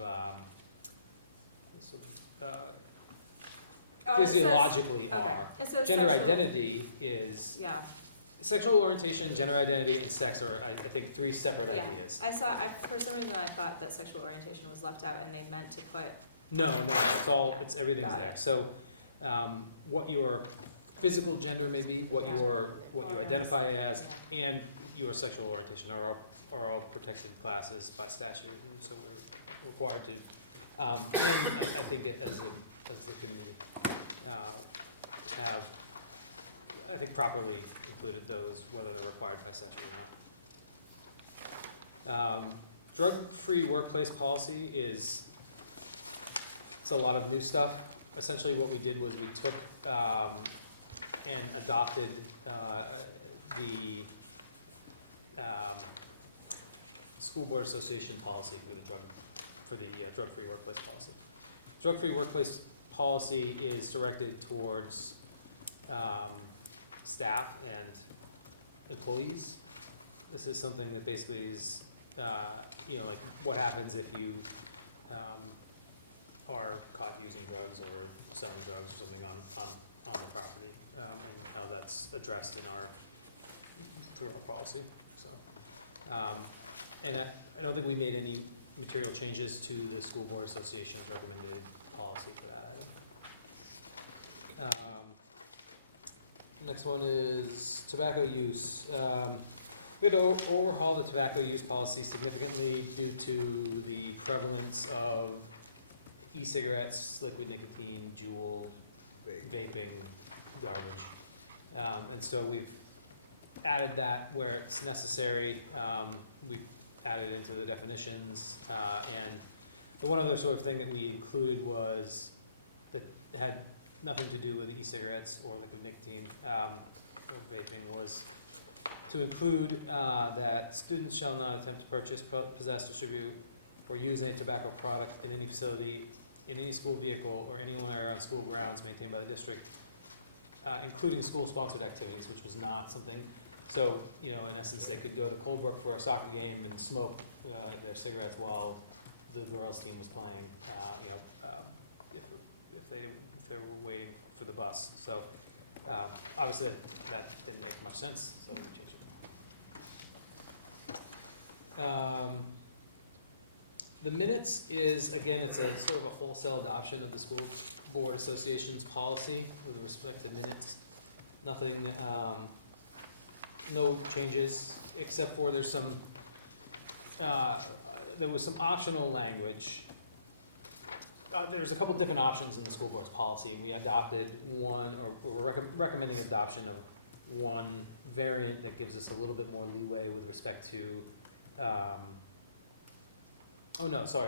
physiologically are. It says Gender sexual- identity is, Yeah, sexual orientation, gender identity, and sex are, I think, three separate yeah. ideas. For some reason I thought that sexual orientation was left out and they meant to put, No, it's everything's Got there. it. So, what your physical gender may be, what you identify as, and your sexual orientation are all protected classes by statute, and so we're required to. And I think it as the community have, I think, properly included those, whether they're required by statute or not. Drug-free workplace policy is, it's a lot of new stuff. Essentially what we did was we took and adopted the School Board Association policy for the drug-free workplace policy. Drug-free workplace policy is directed towards staff and employees. This is something that basically is, like what happens if you are caught using drugs or selling drugs or something on the property, and how that's addressed in our policy. So, and I don't think we made any material changes to the School Board Association's recommended policy for that. Next one is tobacco use. We had to overhaul the tobacco use policy significantly due to the prevalence of e-cigarettes, liquid nicotine, Juul, vaping, garbage. And so we've added that where it's necessary. We've added into the definitions. And the one other sort of thing that we included was that it had nothing to do with e-cigarettes or liquid nicotine or vaping, was to include that students shall not attempt to purchase, possess, distribute, or use any tobacco product in any facility, in any school vehicle, or anywhere on school grounds maintained by the district, including school-sponsored activities, which was not something. So, in essence, they could go to Colebrook for a soccer game and smoke their cigarettes while the girls' team was playing, if they were waiting for the bus. So, obviously, that didn't make much sense, so we changed it. The minutes is, again, it's a sort of a wholesale adoption of the School Board Association's policy with respect to minutes. Nothing, no changes, except for there was some optional language. There's a couple different options in the school board's policy, and we adopted one, or we're recommending adoption of one variant that gives us a little bit more leeway with respect to,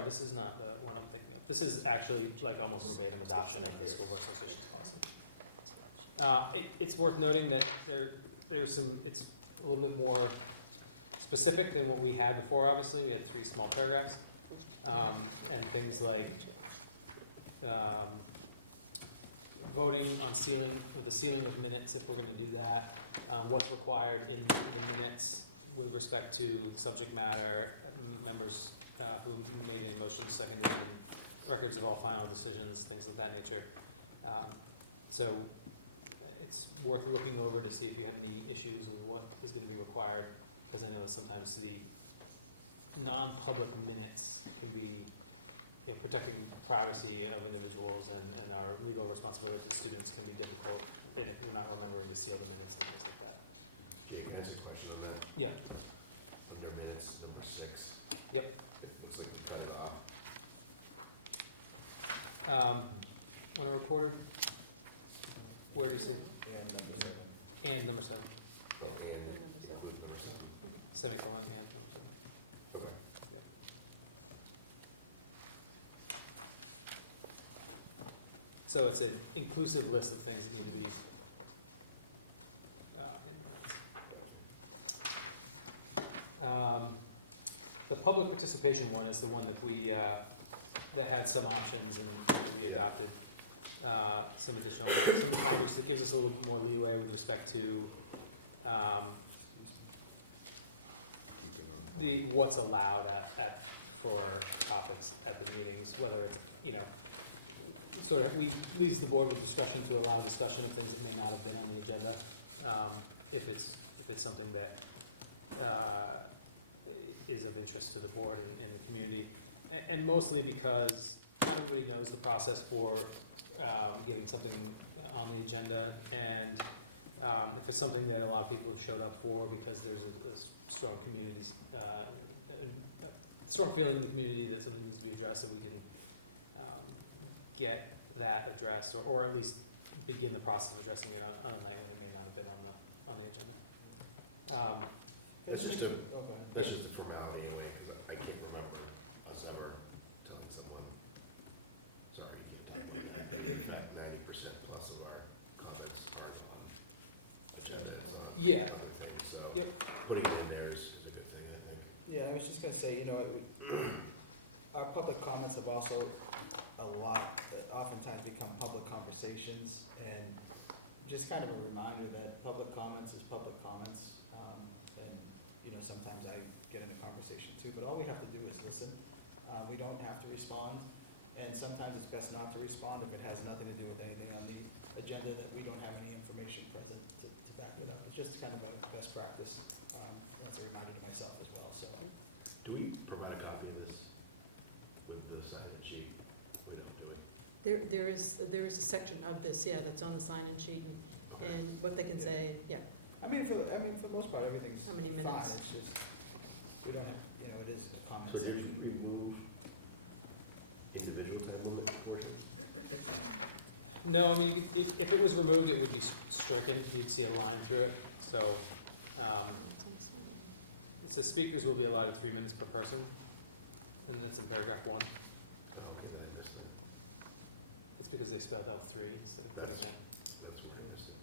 this is not the one I'm thinking of. This is actually like almost verbatim adoption of the School Board Association policy. It's worth noting that there's it's a little bit more specific than what we had before, obviously. We had 3 small paragraphs, and things like voting on the sealing of minutes, if we're going to do that, what's required in the minutes with respect to subject matter, members who made a motion, seconded, and records of all final decisions, things of that nature. So it's worth looking over to see if you have any issues with what is going to be required, because I know sometimes the non-public minutes can be protecting privacy of individuals and our legal responsibility to students can be difficult if you're not remembering to seal the minutes and things like that. Jake, can I ask a question on that? Yeah. Under minutes, number 6. Yep. It looks like we cut it off. On a recorder, where is it? And number 7. Oh, and include number 7. Semicolon and number 7. Okay. So it's an inclusive list of things that need to be the public participation one is the one that we that had some options and we adopted. some additional language that gives us a little bit more leeway with respect to what's allowed for topics at the meetings, whether it's, sort of leaves the board with discretion to allow discussion of things that may not have been on the agenda, if it's something that is of interest to the board and the community, and mostly because everybody knows the process for getting something on the agenda, and if it's something that a lot of people have showed up for because there's a strong community, strong feeling in the community that something needs to be addressed, so we can get that addressed, or at least begin the process of addressing it on a night that may not have been on the agenda. That's just a formality anyway, because I can't remember us ever telling someone, sorry, you can't talk about that. But in fact, 90% plus of our comments aren't on agenda, it's on other things, so putting it in there is a good thing, I think. Yeah, I was just gonna say, our public comments have also oftentimes become public conversations, and just kind of a reminder that public comments is public comments, and, sometimes I get in a conversation too, but all we have to do is listen. We don't have to respond, and sometimes it's best not to respond if it has nothing to do with anything on the agenda that we don't have any information present to back it up. It's just kind of a best practice. That's a reminder to myself as well, so. Do we provide a copy of this with the sign-in sheet? We don't, do we? There is a section of this, that's on the sign-in sheet, and what they can say, I mean, for the most part, everything's How many fine. minutes? It's just, we don't have, it is a comment So did section. you remove individual time limit portion? No, I mean, if it was removed, it would be stricken, you'd see a line through it, so, it says speakers will be allotted 3 minutes per person, and that's in paragraph 1. Oh, okay, then I missed that. It's because they spelled out 3 instead of That's- 3. That's where I missed it.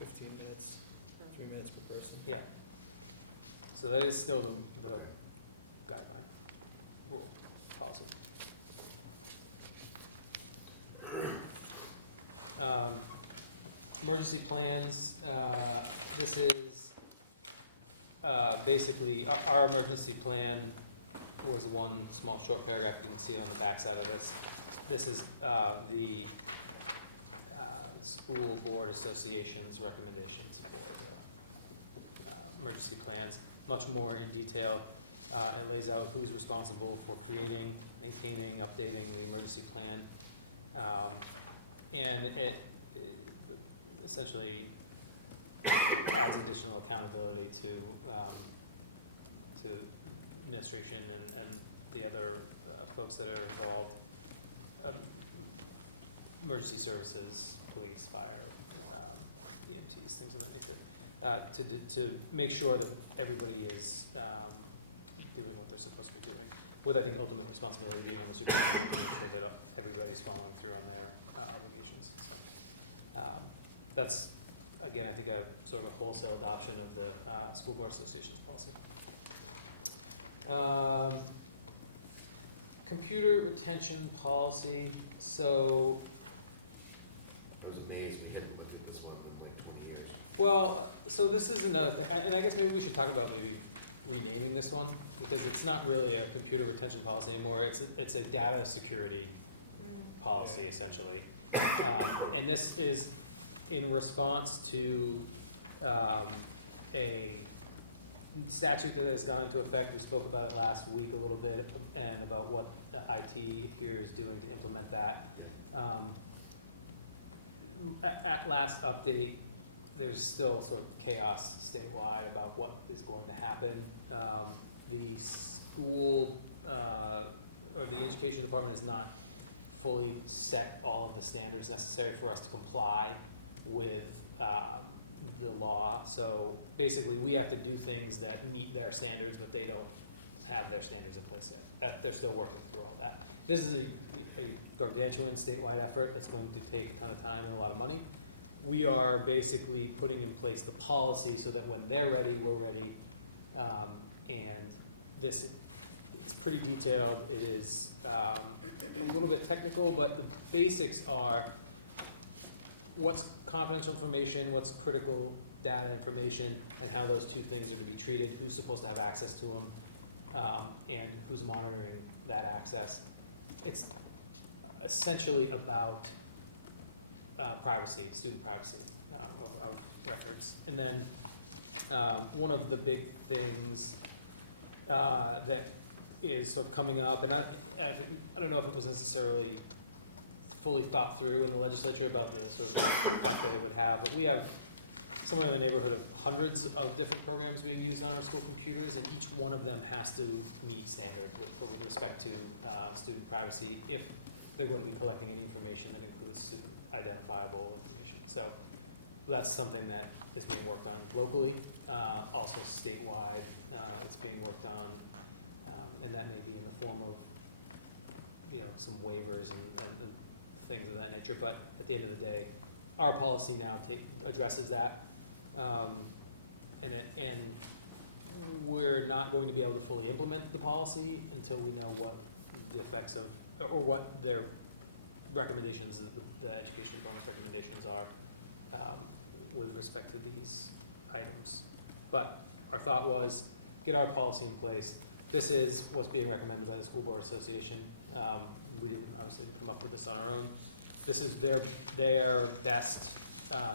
15 minutes, 3 minutes per person. Yeah. So that is still the Okay. guideline, rule, policy. Emergency plans, this is, basically, our emergency plan was one small short paragraph you can see on the backside of this. This is, the, School Board Association's recommendations for, emergency plans, much more in detail. It lays out who's responsible for creating, maintaining, updating the emergency plan. And it essentially adds additional accountability to administration and the other folks that are involved. Emergency services, police, fire, EMTs, things of that nature. To make sure that everybody is doing what they're supposed to be doing, with, I think, ultimate responsibility being on the supervisor, that everybody's following through on their obligations. That's, again, I think a sort of a wholesale adoption of the School Board Association's policy. Computer retention policy, so, I was amazed we hadn't looked at this one in like 20 years. well, so this is another thing, and I guess maybe we should talk about maybe renaming this one, because it's not really a computer retention policy anymore, it's a data security policy essentially. And this is in response to a statute that has gone into effect. We spoke about it last week a little bit, and about what the IT here is doing to implement that. At last update, there's still sort of chaos statewide about what is going to happen. The school, or the education department has not fully set all of the standards necessary for us to comply with the law. So basically, we have to do things that meet their standards, but they don't have their standards in place yet. They're still working through all that. This is a gargantuan statewide effort that's going to take a ton of time and a lot of money. We are basically putting in place the policy so that when they're ready, we're ready. And this, it's pretty detailed. It is a little bit technical, but the basics are what's confidential information, what's critical data information, and how those two things are to be treated, who's supposed to have access to them, and who's monitoring that access. It's essentially about privacy, student privacy of records. And then one of the big things that is sort of coming up, and I don't know if it was necessarily fully thought through in the legislature about the sort of impact that it would have, but we have somewhere in the neighborhood of hundreds of different programs we use on our school computers, and each one of them has to meet standard with respect to student privacy if they're going to be collecting any information that includes student identifiable information. So that's something that is being worked on locally, also statewide. It's being worked on, and that may be in the form of, some waivers and things of that nature. But at the end of the day, our policy now addresses that, and we're not going to be able to fully implement the policy until we know what the effects of, or what their recommendations, the education department's recommendations are with respect to these items. But our thought was, get our policy in place. This is what's being recommended by the School Board Association. We didn't obviously come up with this on our own. This is their best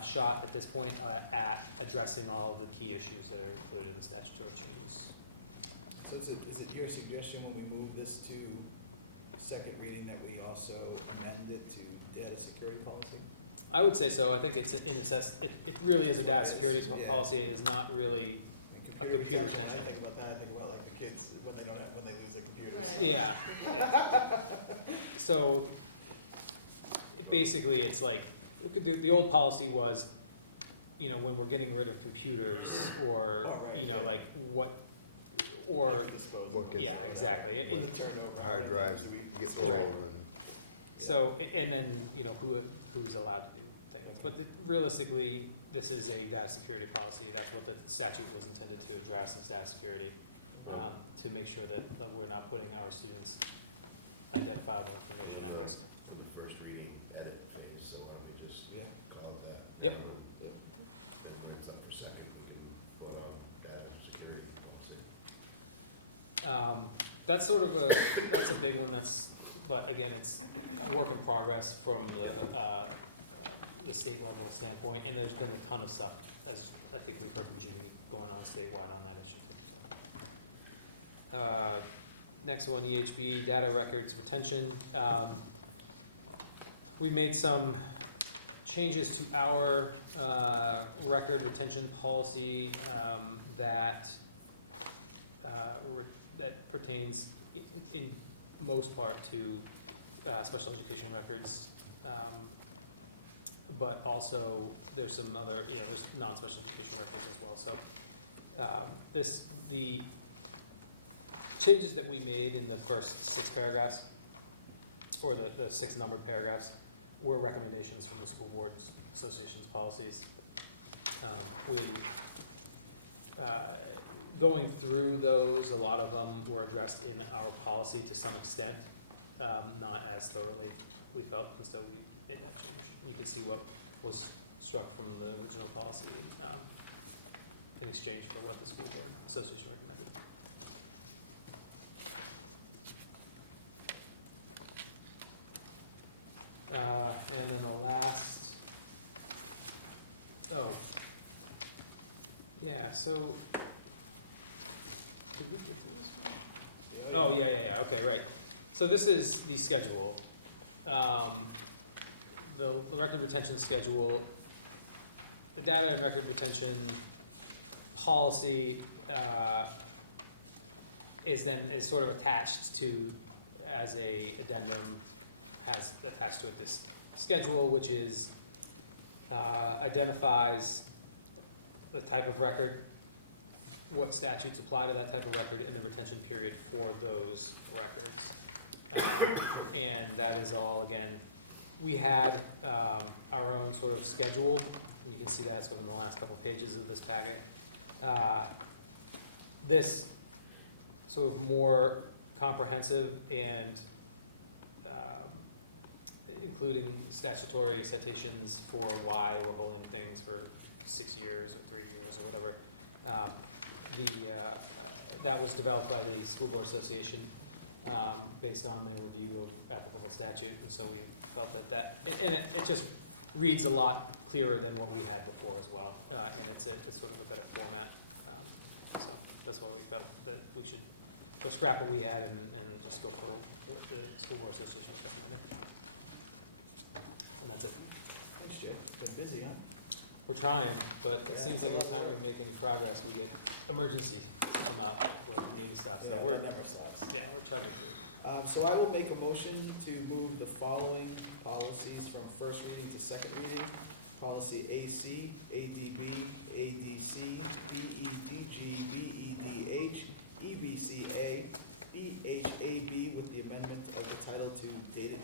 shot at this point at addressing all of the key issues that are included in the statutory changes. So is it your suggestion when we move this to second reading that we also amend it to data security policy? I would say so. I think it's in assess. It really is a data security Yeah. policy. It is not really. Computer protection, when I think about that, I think about like the kids when they lose their computers. Yeah. So basically, it's like the old policy was, when we're getting rid of computers or like what or disposal. yeah, exactly. With the turnover, Hard drives, do we get store? stolen. So and then who's allowed to do things. But realistically, this is a data security policy. That's what the statute was intended to address, is data security, to make sure that we're not putting our students' identifiable We're information. in the first reading edit phase, so why don't we just call it that? Yep. Then when it's up for second, we can vote on data security policy. That's sort of that's a big one. But again, it's a work in progress from the state level standpoint, and there's been a ton of stuff, as I think we've heard from Jimmy, going on statewide on that issue. Next one, EHB, data records retention. We made some changes to our record retention policy that pertains in most part to special education records, but also there's some other, there's non-special education records as well. So the changes that we made in the first 6 paragraphs, or the 6 numbered paragraphs, were recommendations from the School Board Association's policies. Going through those, a lot of them were addressed in our policy to some extent, not as thoroughly, we felt, and so you can see what was struck from the original policy in exchange for what the School Board Association recommended. And then the last, so, did we get to this? Oh, yeah, okay, right. So this is the schedule. The record retention schedule, the data and record retention policy is sort of attached to, as a addendum, has attached to it this schedule, which is identifies the type of record, what statutes apply to that type of record, and the retention period for those records. And that is all, again, we had our own sort of schedule. You can see that sort of in the last couple of pages of this packet. This sort of more comprehensive and including statutory citations for why we're holding things for 6 years or 3 years or whatever. That was developed by the School Board Association based on the review of applicable statute, and so we felt that it just reads a lot clearer than what we had before as well, and it's sort of a better format. So that's why we felt that we should go scrap what we had and just go for the School Board Association stuff. And that's it. Thanks, Jay. Been busy, huh? We're trying, but it Yeah, seems it's a like lot every of time work. we're making progress, we get emergency come up where we need stuff. So It never stops. yeah, we're trying to do. So I will make a motion to move the following policies from first reading to second reading. Policy AC, ADB, ADC, BEDG, BEDH, EBCA, BHAB with the amendment of the title to data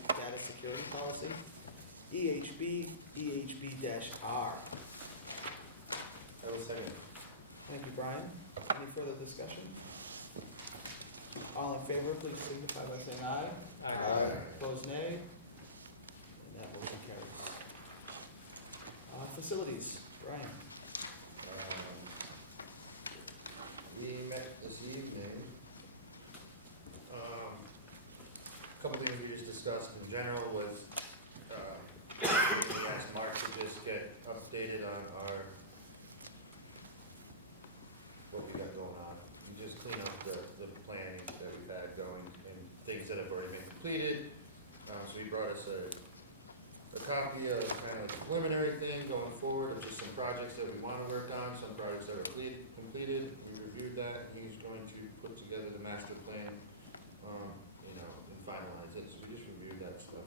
security policy, EHB, EHB-R. I will second. Thank you, Brian. Any further discussion? All in favor, please signify by saying aye. Aye. Opposed, nay. And that motion carries. Facilities, Brian. We met this evening. A couple things we just discussed in general was, we asked Mark to just get updated on what we got going on. And just clean up the planning that we've had going and things that have already been completed. So he brought us a copy of kind of preliminary thing going forward of just some projects that we want to work on, some projects that are completed. We reviewed that. He's going to put together the master plan, and finalize it. So we just reviewed that stuff.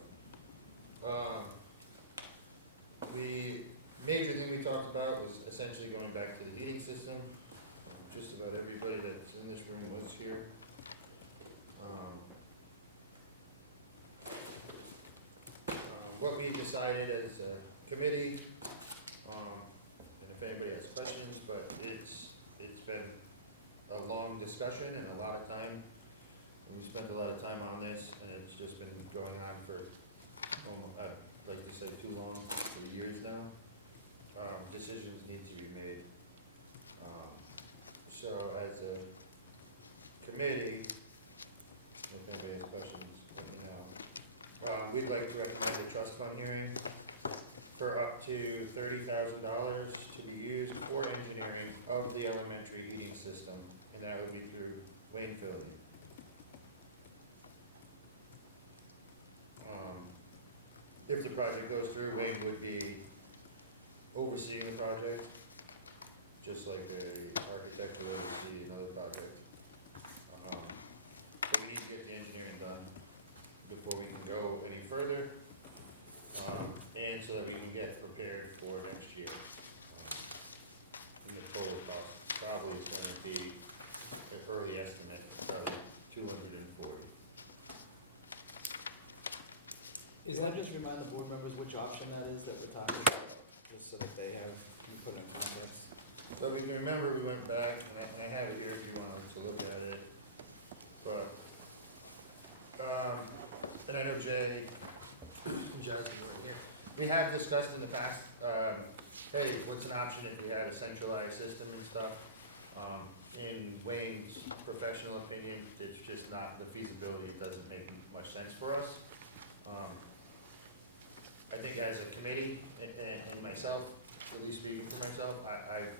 The major thing we talked about was essentially going back to the heating system. Just about everybody that's in this room was here. What we decided as a committee, and if anybody has questions, but it's been a long discussion and a lot of time. And we spent a lot of time on this, and it's just been going on for, like you said, too long, for years now. Decisions need to be made. So as a committee, if anybody has questions, let me know. We'd like to recommend a trust fund hearing for up to $30,000 to be used for engineering of the elementary heating system, and that would be through Wayne Philly. If the project goes through, Wayne would be overseeing the project, just like the architect would oversee another project. But we need to get the engineering done before we can go any further, and so that we can get prepared for next year. And the total cost probably is going to be, the early estimate, probably $240,000. Can I just remind the board members which option that is that we're talking about, just so that they have, can put it in context? So we can remember, we went back, and I have it here if you want to look at it, but, and I know Jay, we have discussed in the past, hey, what's an option if we had a centralized system and stuff? In Wayne's professional opinion, it's just not, the feasibility doesn't make much sense for us. I think as a committee, and myself, at least speaking for myself, I've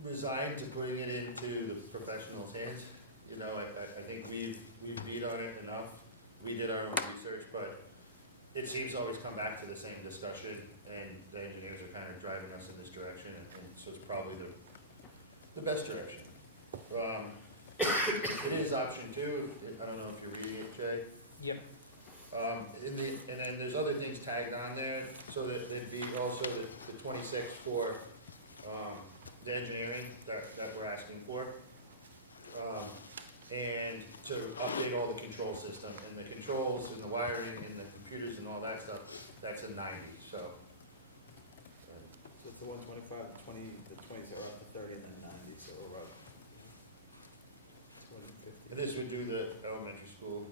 resigned to putting it into the professionals' hands. I think we've beat on it enough. We did our own research, but it seems to always come back to the same discussion, and the engineers are kind of driving us in this direction, and so it's probably the best direction. It is option 2. I don't know if you're reading it, Jay. Yep. And then there's other things tagged on there, so that there'd be also the 26 for the engineering that we're asking for. And to update all the control system, and the controls and the wiring and the computers and all that stuff, that's a 90, so. So it's the 125, the 20, or up to 30, and then 90, so we're up. 250. And this would do the elementary school.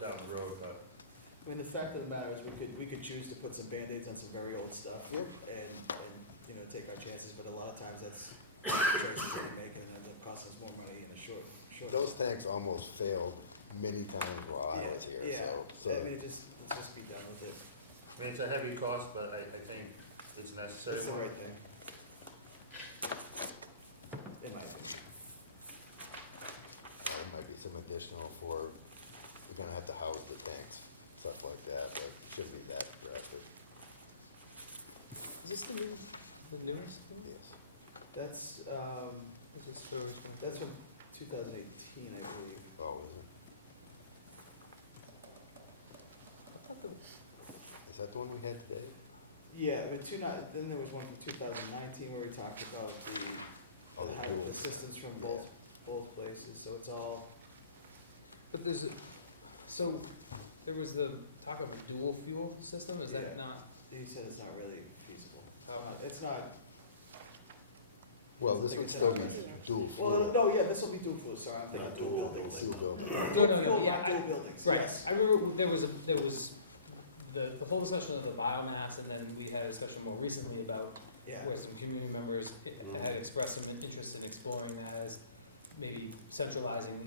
down the road, but I mean, the fact of the matter is, we could choose to put some Band-Aids on some very old stuff and, you know, take our chances, but a lot of times that's choices that we make and it ends up costing us more money in a short. Those tanks almost failed many times while I was here, Yeah, so. I mean, let's just be done with it. I mean, it's a heavy cost, but I think it's necessary. It's the right thing. In my opinion. There might be some additional for, we're gonna have to house the tanks, stuff like that, but it shouldn't be that drastic. Is this the newest? Yes. That's, Is this for? that's from 2018, I believe. Oh, is it? Is that the one we had today? Yeah, I mean, then there was one from 2019 where we talked about Oh, the the height of dual. systems from both places, so it's all, But there's, so there was the talk of a dual fuel system, is Yeah. that not? he said it's not really feasible. It's not, Well, this Think would it's still be not- dual well, fuel. no, yeah, this will be dual fuel, sorry, I'm thinking Not dual dual buildings. Dual building. No, Fuel, yeah, not dual buildings, yes. I remember there was the whole discussion of the biomass, and then we had a discussion more recently about Yeah, where some community members had expressed some interest in exploring that as maybe centralizing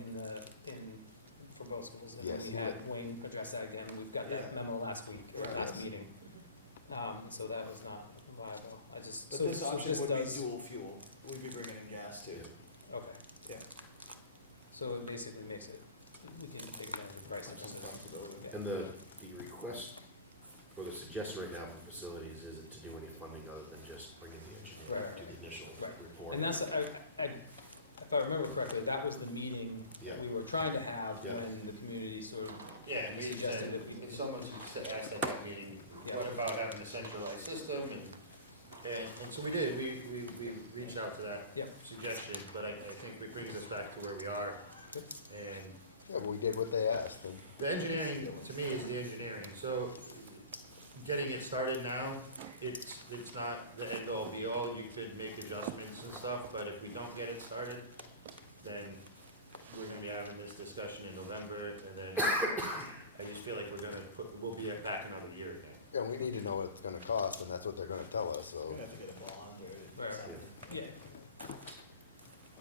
for both schools. And Yes. we had Wayne address that again, and we've got that memo last week, or Right. last meeting. So that was not viable, but so this it option just would be does- dual fuel, we'd be bringing in gas too. Okay. Yeah. So it basically makes it, we can take advantage of the price and just run through it. And the request, or the suggestion right now for facilities isn't to do any funding other than just bring in the engineer Right. to the initial Right. report. And that's, if I remember correctly, that was the meeting Yeah. we were trying to have Yeah. when the community sort of Yeah, and we suggested said, if we if someone asked at that meeting, what about having a centralized system, and so we did, we reached out to that Yeah. suggestion, but I think it brings us back to where we are, and Yeah, but we did what they asked, and the engineering, to me, is the engineering, so getting it started now, it's not the end all be all, you could make adjustments and stuff, but if we don't get it started, then we're gonna be having this discussion in November, and then I just feel like we'll be back another year again. yeah, we need to know what it's gonna cost, and that's what they're gonna tell us, so. We're gonna have to get a bond or. Yeah.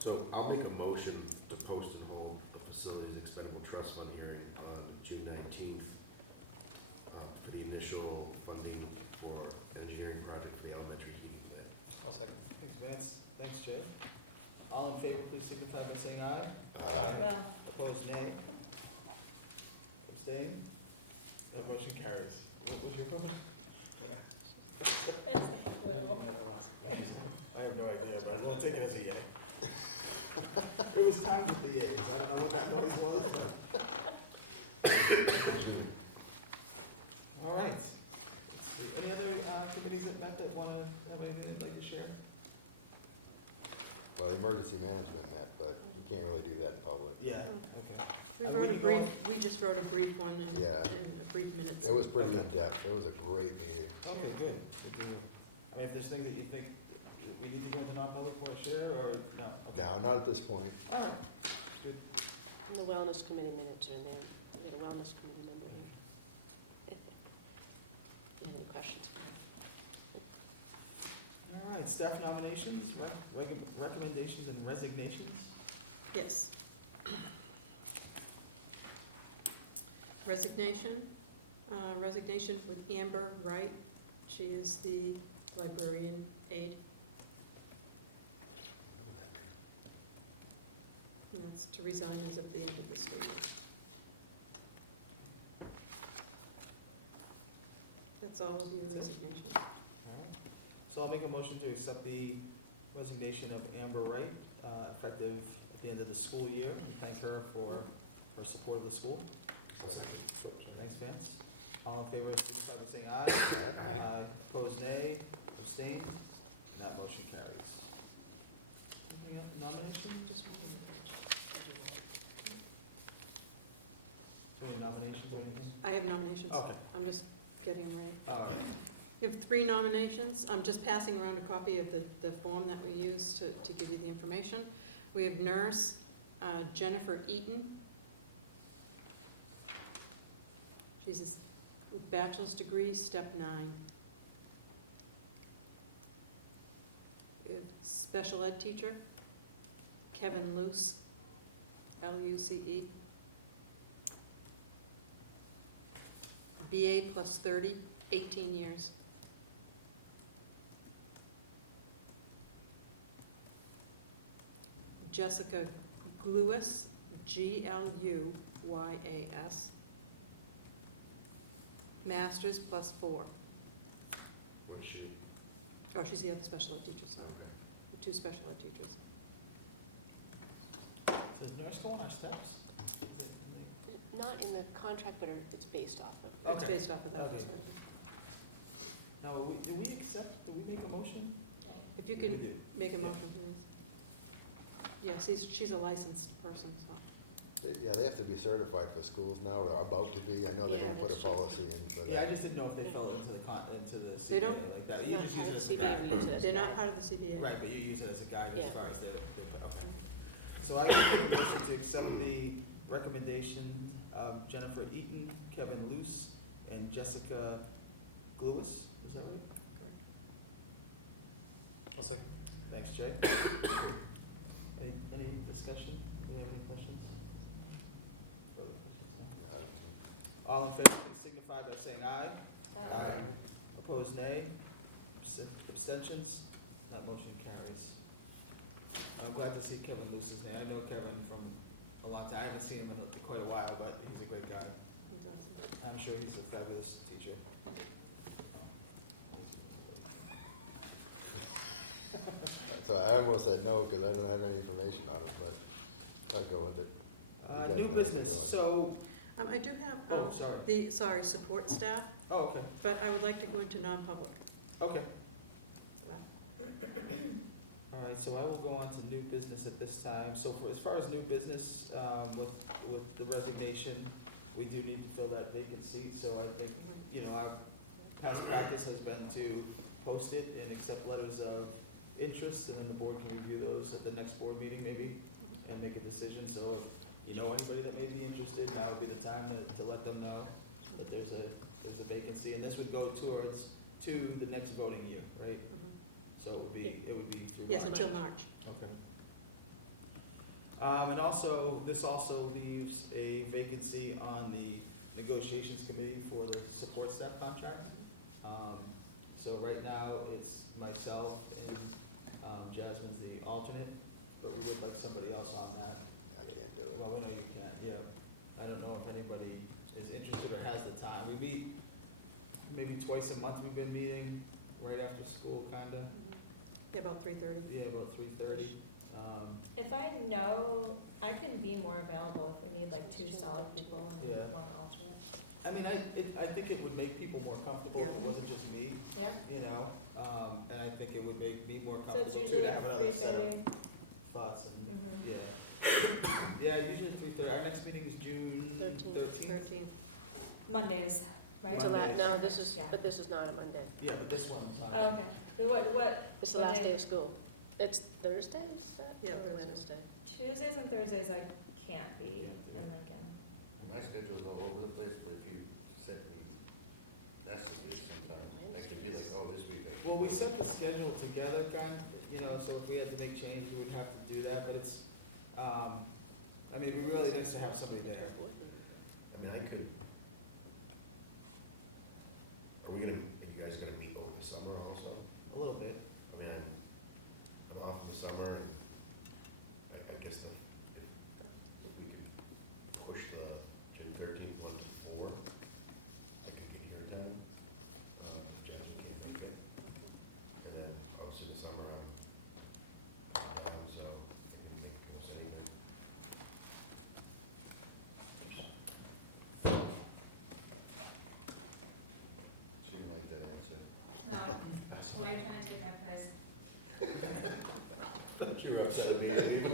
So I'll make a motion to post and hold the facilities expendable trust fund hearing on June 19th for the initial funding for engineering project for the elementary heating plant. I'll second. Thanks, Vance. Thanks, Jay. All in favor, please signify by saying aye. Opposed, nay. Abstain? The motion carries. What was your vote? I have no idea, but we'll take it as a yay. It was timed with the yays. I don't know what that noise was, but. All right. Let's see. Any other committees that met that want to have anything they'd like to share? Well, emergency management met, but you can't really do that in public. Yeah, okay. We I wrote a wouldn't brief, go- we just wrote a brief one and Yeah. a brief minutes. It was pretty Okay. in-depth, it was a great meeting. Okay, good. Good to hear. I mean, if there's things that you think we need to go into non-public for a share, or no? Okay. No, not at this point. All right. Good. And the wellness committee minutes are in there. We got a wellness committee member here. You have any questions? All right, staff nominations, recommendations and resignations. Yes. Resignation, resignation with Amber Wright. She is the librarian aide. And that's to resign as of the end of the school year. That's all of your resignations. All right. So I'll make a motion to accept the resignation of Amber Wright, effective at the end of the school year, and thank her for her support of the school. I'll second. Thanks, Vance. All in favor, signify by saying aye. Aye. Opposed, nay. Abstained? And that motion carries. Anything else, nominations? Any nominations or anything? I have nominations. Okay, I'm just getting them ready. all right. We have 3 nominations. I'm just passing around a copy of the form that we use to give you the information. We have nurse Jennifer Eaton. She's a bachelor's degree, step 9. We have special ed teacher, Kevin Luce, Luce. BA plus 30, 18 years. Jessica Gluis, Gluys, masters plus 4. Where's she? Oh, she's the other special ed teacher, sorry. Okay. The 2 special ed teachers. Does nurse go on our steps? Not in the contract, but it's based off of. It's Okay. based off of that. Okay. Now, do we accept, do we make a motion? If you We could do. make a motion, please. Yeah, she's a licensed person, so. Yeah, they have to be certified for schools now, or about to be. I know they Yeah, didn't put a that's true. policy in for that. Yeah, I just didn't know if they fell into the into the They CBA don't- like that. It's You not just part use it of as the a CBA, guide. we use it as a They're not guide. part of the CBA. Right, but you use it as a guide as Yeah. far as the, okay. So I would make a motion to accept the recommendation of Jennifer Eaton, Kevin Luce, and Jessica Gluis, is that right? I'll second. Thanks, Jay. Any discussion? Do we have any questions? Further questions? No? All in favor, please signify by saying aye. Aye. Opposed, nay. Abstentions? That motion carries. I'm glad to see Kevin Luce's name. I know Kevin from a long time. I haven't seen him in quite a while, but he's a great guy. He's awesome. I'm sure he's a fabulous teacher. So I almost said no, because I don't have any information on it, but I'll go with it. New business, so, I do have, oh, sorry. support staff, Oh, okay, but I would like to go into non-public. okay. All right, so I will go on to new business at this time. So for, as far as new business, with the resignation, we do need to fill that vacant seat. So I think, you know, our past practice has been to post it and accept letters of interest, and then the board can review those at the next board meeting maybe, and make a decision. So if you know anybody that may be interested, now would be the time to let them know that there's a vacancy. And this would go to the next voting year, right? So it would be through March. Yes, until March. Okay. And also, this also leaves a vacancy on the negotiations committee for the support staff contract. So right now, it's myself and Jasmine's the alternate, but we would like somebody else on that. I can't do it. Well, we know you can't, yeah. I don't know if anybody is interested or has the time. We meet maybe twice a month. We've been meeting right after school, kinda. Yeah, about 3:30. Yeah, about 3:30. If I know, I can be more available if we need like 2 solid people and Yeah. 1 alternate. I mean, I think it would make people more comfortable if it wasn't just me, Yeah. you know? And I think it would make me more So it's comfortable too usually to like have another set of 3:30. thoughts and, Mhm. yeah. Yeah, usually 3:30. Our next meeting is June 13th. 13. Mondays, right? It's a Mondays. no, this is, Yeah. but this is not a Monday. Yeah, but this one's on. Oh, okay. So what? It's the last day of school. It's Thursday, is that? Yeah, Or Thursday. Wednesday? Tuesdays and Thursdays I can't be Can't do in it. Lincoln. My schedule's all over the place, but if you set me messages sometime, I could be like, oh, this week. Well, we set the schedule together, kind of, you know, so if we had to make change, we would have to do that, but it's, I mean, it'd be really nice to have somebody there. I mean, I could. Are you guys gonna meet over the summer also? A little bit. I mean, I'm off in the summer, and I guess if we could push the June 13th one to 4, I could get here in time. If Jasmine can't make it. And then obviously the summer I'm down, so I can make almost anything. She didn't like that answer. No. Why are you trying to take my place? Thought you were upset at me, even.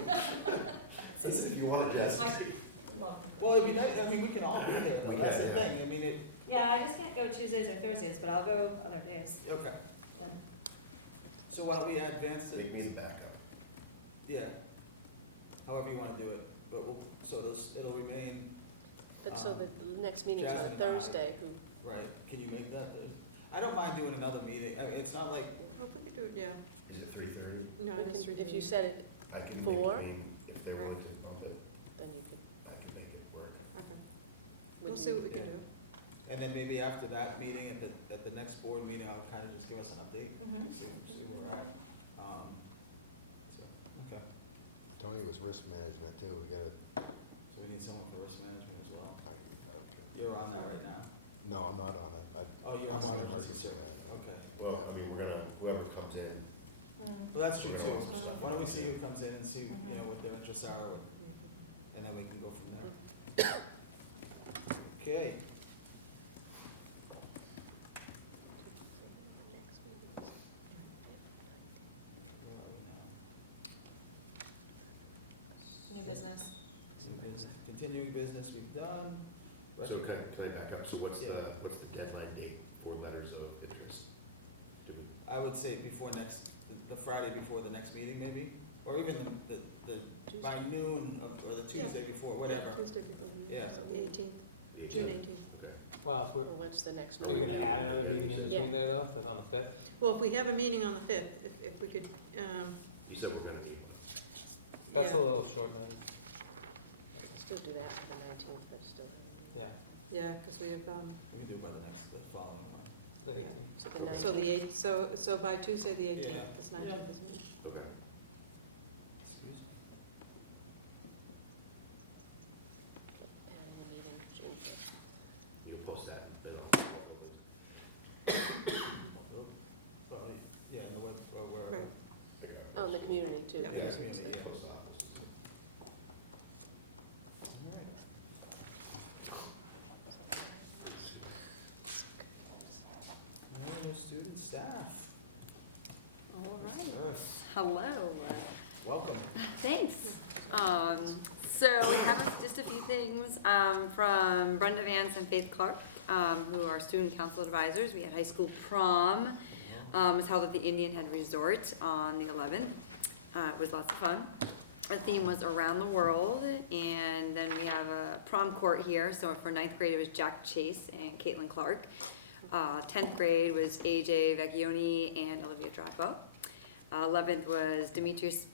Listen, if you want it, Jasmine. Well, it'd be nice, I mean, we can all be there, though. We That's can, the yeah. thing, I mean, Yeah, I just can't go Tuesdays or Thursdays, but I'll go other days. okay. Yeah. So why don't we advance it? Make me the backup. Yeah. However you wanna do it, but so it'll remain That's so the next meeting's Jasmine on and I- Thursday. Right, can you make that? I don't mind doing another meeting, it's not like, Well, if we could do it, yeah. Is it 3:30? No, We it's can- three If you days. said it, I can make, Four? I mean, if they're willing to bump it, then you could. I can make it work. Okay. would We'll see what we can Yeah. do. and then maybe after that meeting, at the next board meeting, I'll kind of just give us an update, Mhm. see where we're at. So, okay, Tony was risk management too, we gotta, so we need someone for risk management as well. You're on that right now? no, I'm not on it. Oh, you're on I'm the on emergency emergency. service, okay. Well, I mean, we're gonna, whoever comes in, Well, that's true we're gonna want too. some stuff. Why don't we see who comes in and see, you know, what their interests are, and then we can go from there. Okay. Where are we now? New business. New business, continuing business we've done. So can I back up? So what's Yeah. the deadline date for letters of interest? Do we, I would say before next, the Friday before the next meeting maybe, or even by noon or the Tuesday before, whatever. Tuesday before. Yeah. The 18th, the June 18th? 18th. Okay. Well, if Or we're, when's the next Are we we're meeting? gonna add a meeting in Yeah. between there though, on the 5th. Well, if we have a meeting on the 5th, if we could, You said we're gonna need one. That's a Yeah. little short, man. Still do that for the 19th, but still. Yeah, yeah, because we have, We can do it by the following one. the 18th. So the Okay. 19th. so the 8th, so by Tuesday, the 18th, Yeah. it's 19th, isn't it? Okay. Excuse me. And the meeting, June 5th. You'll post that and then I'll. Well, yeah, in the web, or wherever. Right. Oh, and the community too. Yeah. Yeah, community, yeah. Post office. All right. No student staff. All right. Earth. Hello. Welcome. Thanks. So we have just a few things from Brenda Vance and Faith Clark, who are student council advisors. We had high school prom. Was held at the Indian Head Resort on the 11th. It was lots of fun. Our theme was around the world, and then we have a prom court here. So for 9th grade, it was Jack Chase and Caitlin Clark. 10th grade was AJ Vecchioni and Olivia Drapo. 11th was Demetrios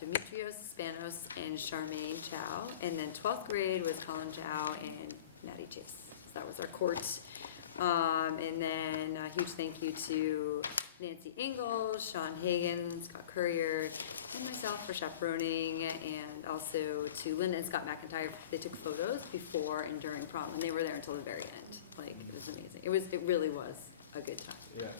Spanos and Charmaine Chow. And then 12th grade was Colin Chow and Maddie Chase. So that was our court. And then a huge thank you to Nancy Ingalls, Sean Hagan, Scott Courier, and myself for chaperoning, and also to Linda and Scott McIntyre. They took photos before and during prom, and they were there until the very end. Like, it was amazing. It really was a good time. Yeah.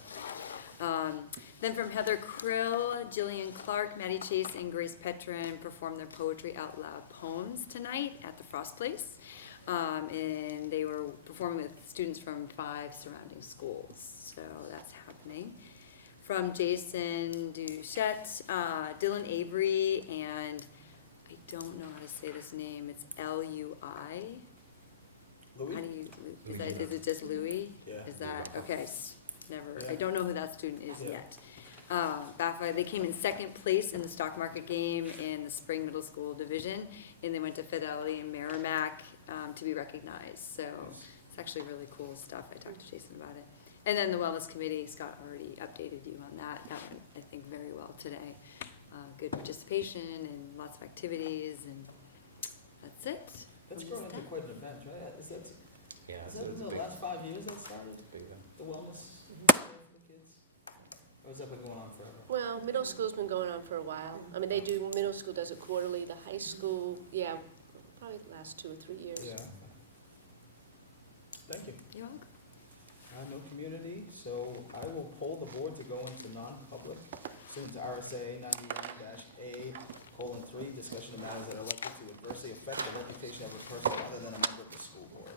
Then from Heather Krill, Jillian Clark, Maddie Chase, and Grace Petrin performed their Poetry Out Loud poems tonight at the Frost Place. And they were performing with students from 5 surrounding schools. So that's happening. From Jason Duchette, Dylan Avery, and I don't know how to say this name. It's L-U-I. Louis? How do you, is it just Louis? Yeah. Is that, okay, never, I Yeah. don't know who that student is Yeah. yet. They came in 2nd place in the stock market game in the spring middle school division, and they went to Fidelity and Merrimack to be recognized. So it's actually really cool stuff. I talked to Jason about it. And then the wellness committee, Scott already updated you on that. That went, I think, very well today. Good participation and lots of activities, and that's it. That's grown into quite an event, right? Is that in the last 5 years that started, the wellness for kids? Or has that been going on forever? Well, middle school's been going on for a while. I mean, middle school does it quarterly, the high school, yeah, probably the last 2 or 3 years. Yeah. Thank you. You're welcome. No community, so I will poll the board to go into non-public. Pursuant to RSA 91-A:3, discussion of matters that are likely to adversely affect the reputation of a person other than a member of the school board.